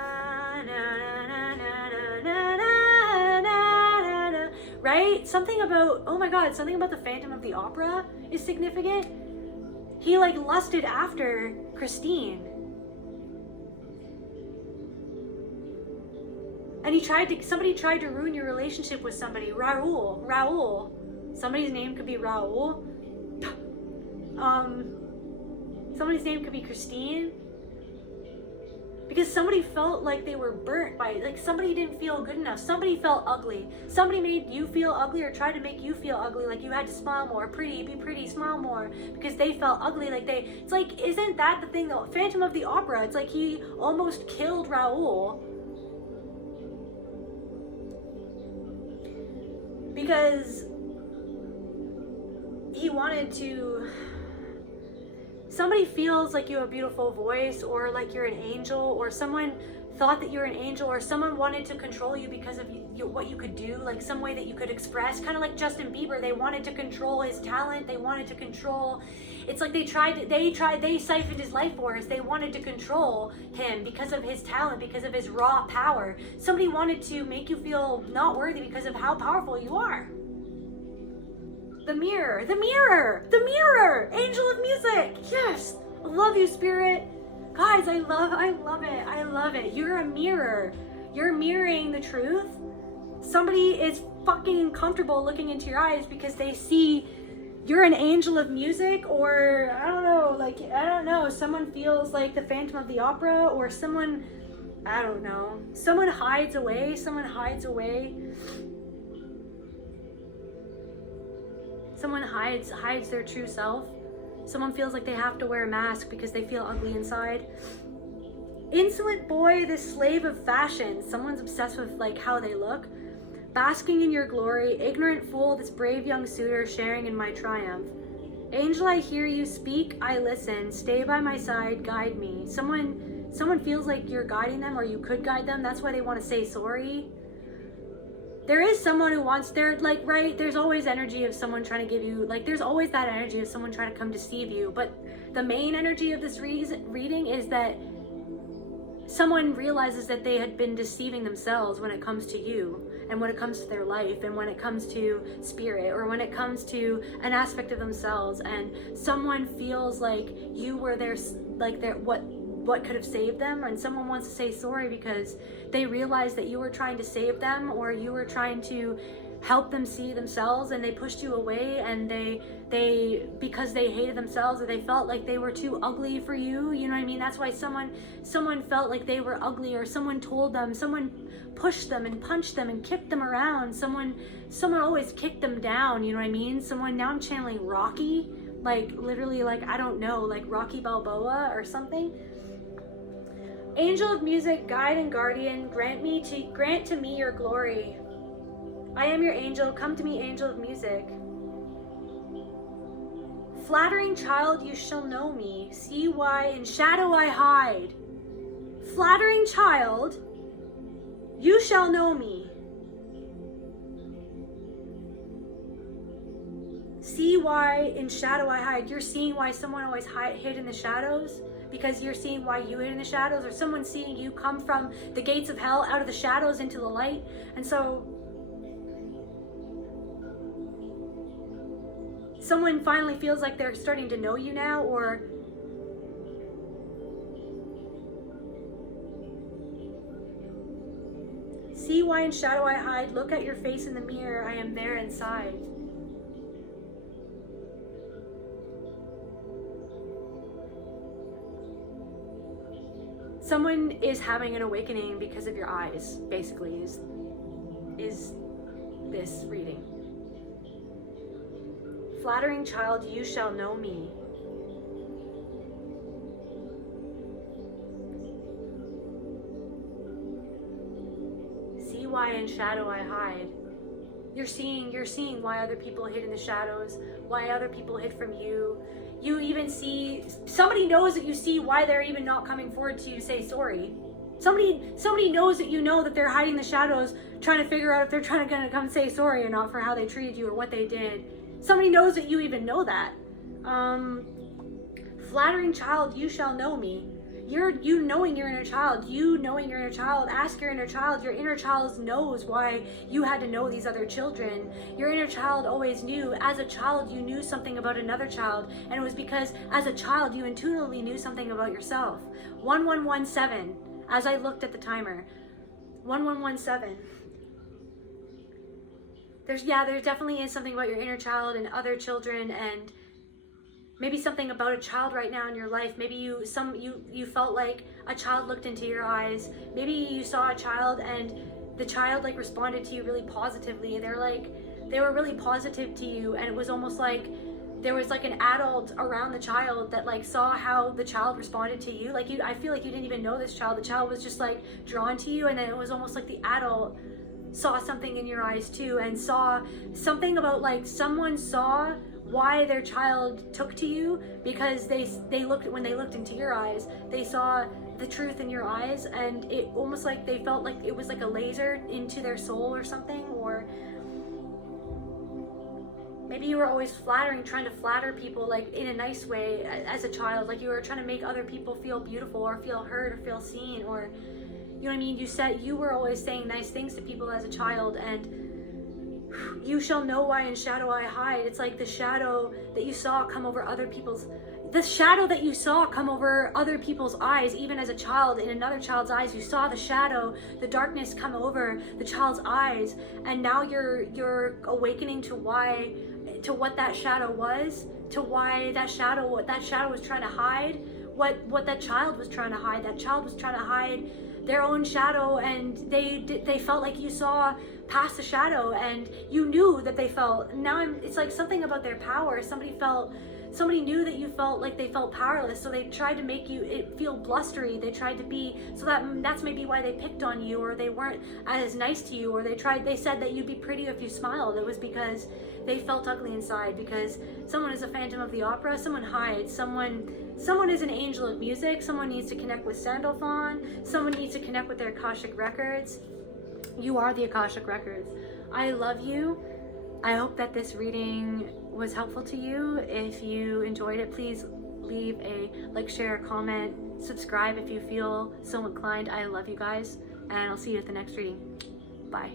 na na na na na na. Right? Something about, oh my god, something about the Phantom of the Opera is significant. He like lusted after Christine. And somebody tried to ruin your relationship with somebody. Raul. Somebody's name could be Raul. Somebody's name could be Christine. Because somebody felt like they were burnt by it. Like somebody didn't feel good enough. Somebody felt ugly. Somebody made you feel ugly or tried to make you feel ugly. Like you had to smile more, be pretty, smile more. Because they felt ugly. It's like, isn't that the thing though? Phantom of the Opera. It's like he almost killed Raul. Because he wanted to, somebody feels like you have a beautiful voice, or like you're an angel, or someone thought that you're an angel, or someone wanted to control you because of what you could do, like some way that you could express, kind of like Justin Bieber. They wanted to control his talent. They wanted to control, it's like they siphoned his life force. They wanted to control him because of his talent, because of his raw power. Somebody wanted to make you feel not worthy because of how powerful you are. The mirror, angel of music. Yes, I love you, spirit. Guys, I love it. You're a mirror. You're mirroring the truth. Somebody is fucking comfortable looking into your eyes because they see you're an angel of music, or I don't know, someone feels like the Phantom of the Opera, or someone, I don't know, someone hides away. Someone hides their true self. Someone feels like they have to wear a mask because they feel ugly inside. Insolent boy, this slave of fashion. Someone's obsessed with like how they look. Basking in your glory, ignorant fool, this brave young suitor sharing in my triumph. Angel, I hear you speak, I listen. Stay by my side, guide me. Someone feels like you're guiding them, or you could guide them. That's why they want to say sorry. There is someone who wants their, like, right, there's always energy of someone trying to give you, like, there's always that energy of someone trying to come deceive you. But the main energy of this reading is that someone realizes that they had been deceiving themselves when it comes to you, and when it comes to their life, and when it comes to spirit, or when it comes to an aspect of themselves, and someone feels like you were their, like their, what could have saved them, and someone wants to say sorry because they realized that you were trying to save them, or you were trying to help them see themselves, and they pushed you away, and they because they hated themselves, or they felt like they were too ugly for you, you know what I mean? That's why someone felt like they were ugly, or someone told them, someone pushed them and punched them and kicked them around, someone always kicked them down, you know what I mean? Now I'm channeling Rocky, like literally, like, I don't know, like Rocky Balboa or something. Angel of music, guide and guardian, grant to me your glory. I am your angel, come to me, angel of music. Flattering child, you shall know me. See why in shadow I hide. Flattering child, you shall know me. See why in shadow I hide. You're seeing why someone always hid in the shadows, because you're seeing why you hid in the shadows, or someone's seeing you come from the gates of hell out of the shadows into the light. And so someone finally feels like they're starting to know you now, or see why in shadow I hide. Look at your face in the mirror. I am there inside. Someone is having an awakening because of your eyes, basically, is this reading. Flattering child, you shall know me. why in shadow I hide. You're seeing why other people hid in the shadows, why other people hid from you. You even see, somebody knows that you see why they're even not coming forward to you to say sorry. Somebody knows that you know that they're hiding in the shadows, trying to figure out if they're gonna come say sorry or not for how they treated you or what they did. Somebody knows that you even know that. Flattering child, you shall know me. You knowing your inner child, ask your inner child. Your inner child knows why you had to know these other children. Your inner child always knew. As a child, you knew something about another child, and it was because as a child, you intuitively knew something about yourself. 1117, as I looked at the timer. 1117. There definitely is something about your inner child and other children, and maybe something about a child right now in your life. Maybe you felt like a child looked into your eyes. Maybe you saw a child and the child like responded to you really positively. They were really positive to you, and it was almost like there was like an adult around the child that like saw how the child responded to you. I feel like you didn't even know this child. The child was just like drawn to you, and then it was almost like the adult saw something in your eyes too, and saw something about like someone saw why their child took to you, because when they looked into your eyes, they saw the truth in your eyes, and it almost like they felt like it was like a laser into their soul or something. Or maybe you were always trying to flatter people like in a nice way as a child, like you were trying to make other people feel beautiful or feel heard or feel seen, or you know what I mean? You were always saying nice things to people as a child, and you shall know why in shadow I hide. It's like the shadow that you saw come over other people's eyes, even as a child, in another child's eyes. You saw the shadow, the darkness come over the child's eyes, and now you're awakening to what that shadow was, to why what that shadow was trying to hide, what that child was trying to hide. That child was trying to hide their own shadow, and they felt like you saw past the shadow, and you knew that they felt. Now it's like something about their power. Somebody knew that you felt like they felt powerless, so they tried to make it feel blustery. They tried to be, so that's maybe why they picked on you, or they weren't as nice to you, or they said that you'd be pretty if you smiled. It was because they felt ugly inside, because someone is a Phantom of the Opera, someone hides, someone is an angel of music, someone needs to connect with Sandalphon, someone needs to connect with their Akashic records. You are the Akashic records. I love you. I hope that this reading was helpful to you. If you enjoyed it, please leave a like, share, comment, subscribe if you feel so inclined. I love you guys, and I'll see you at the next reading. Bye.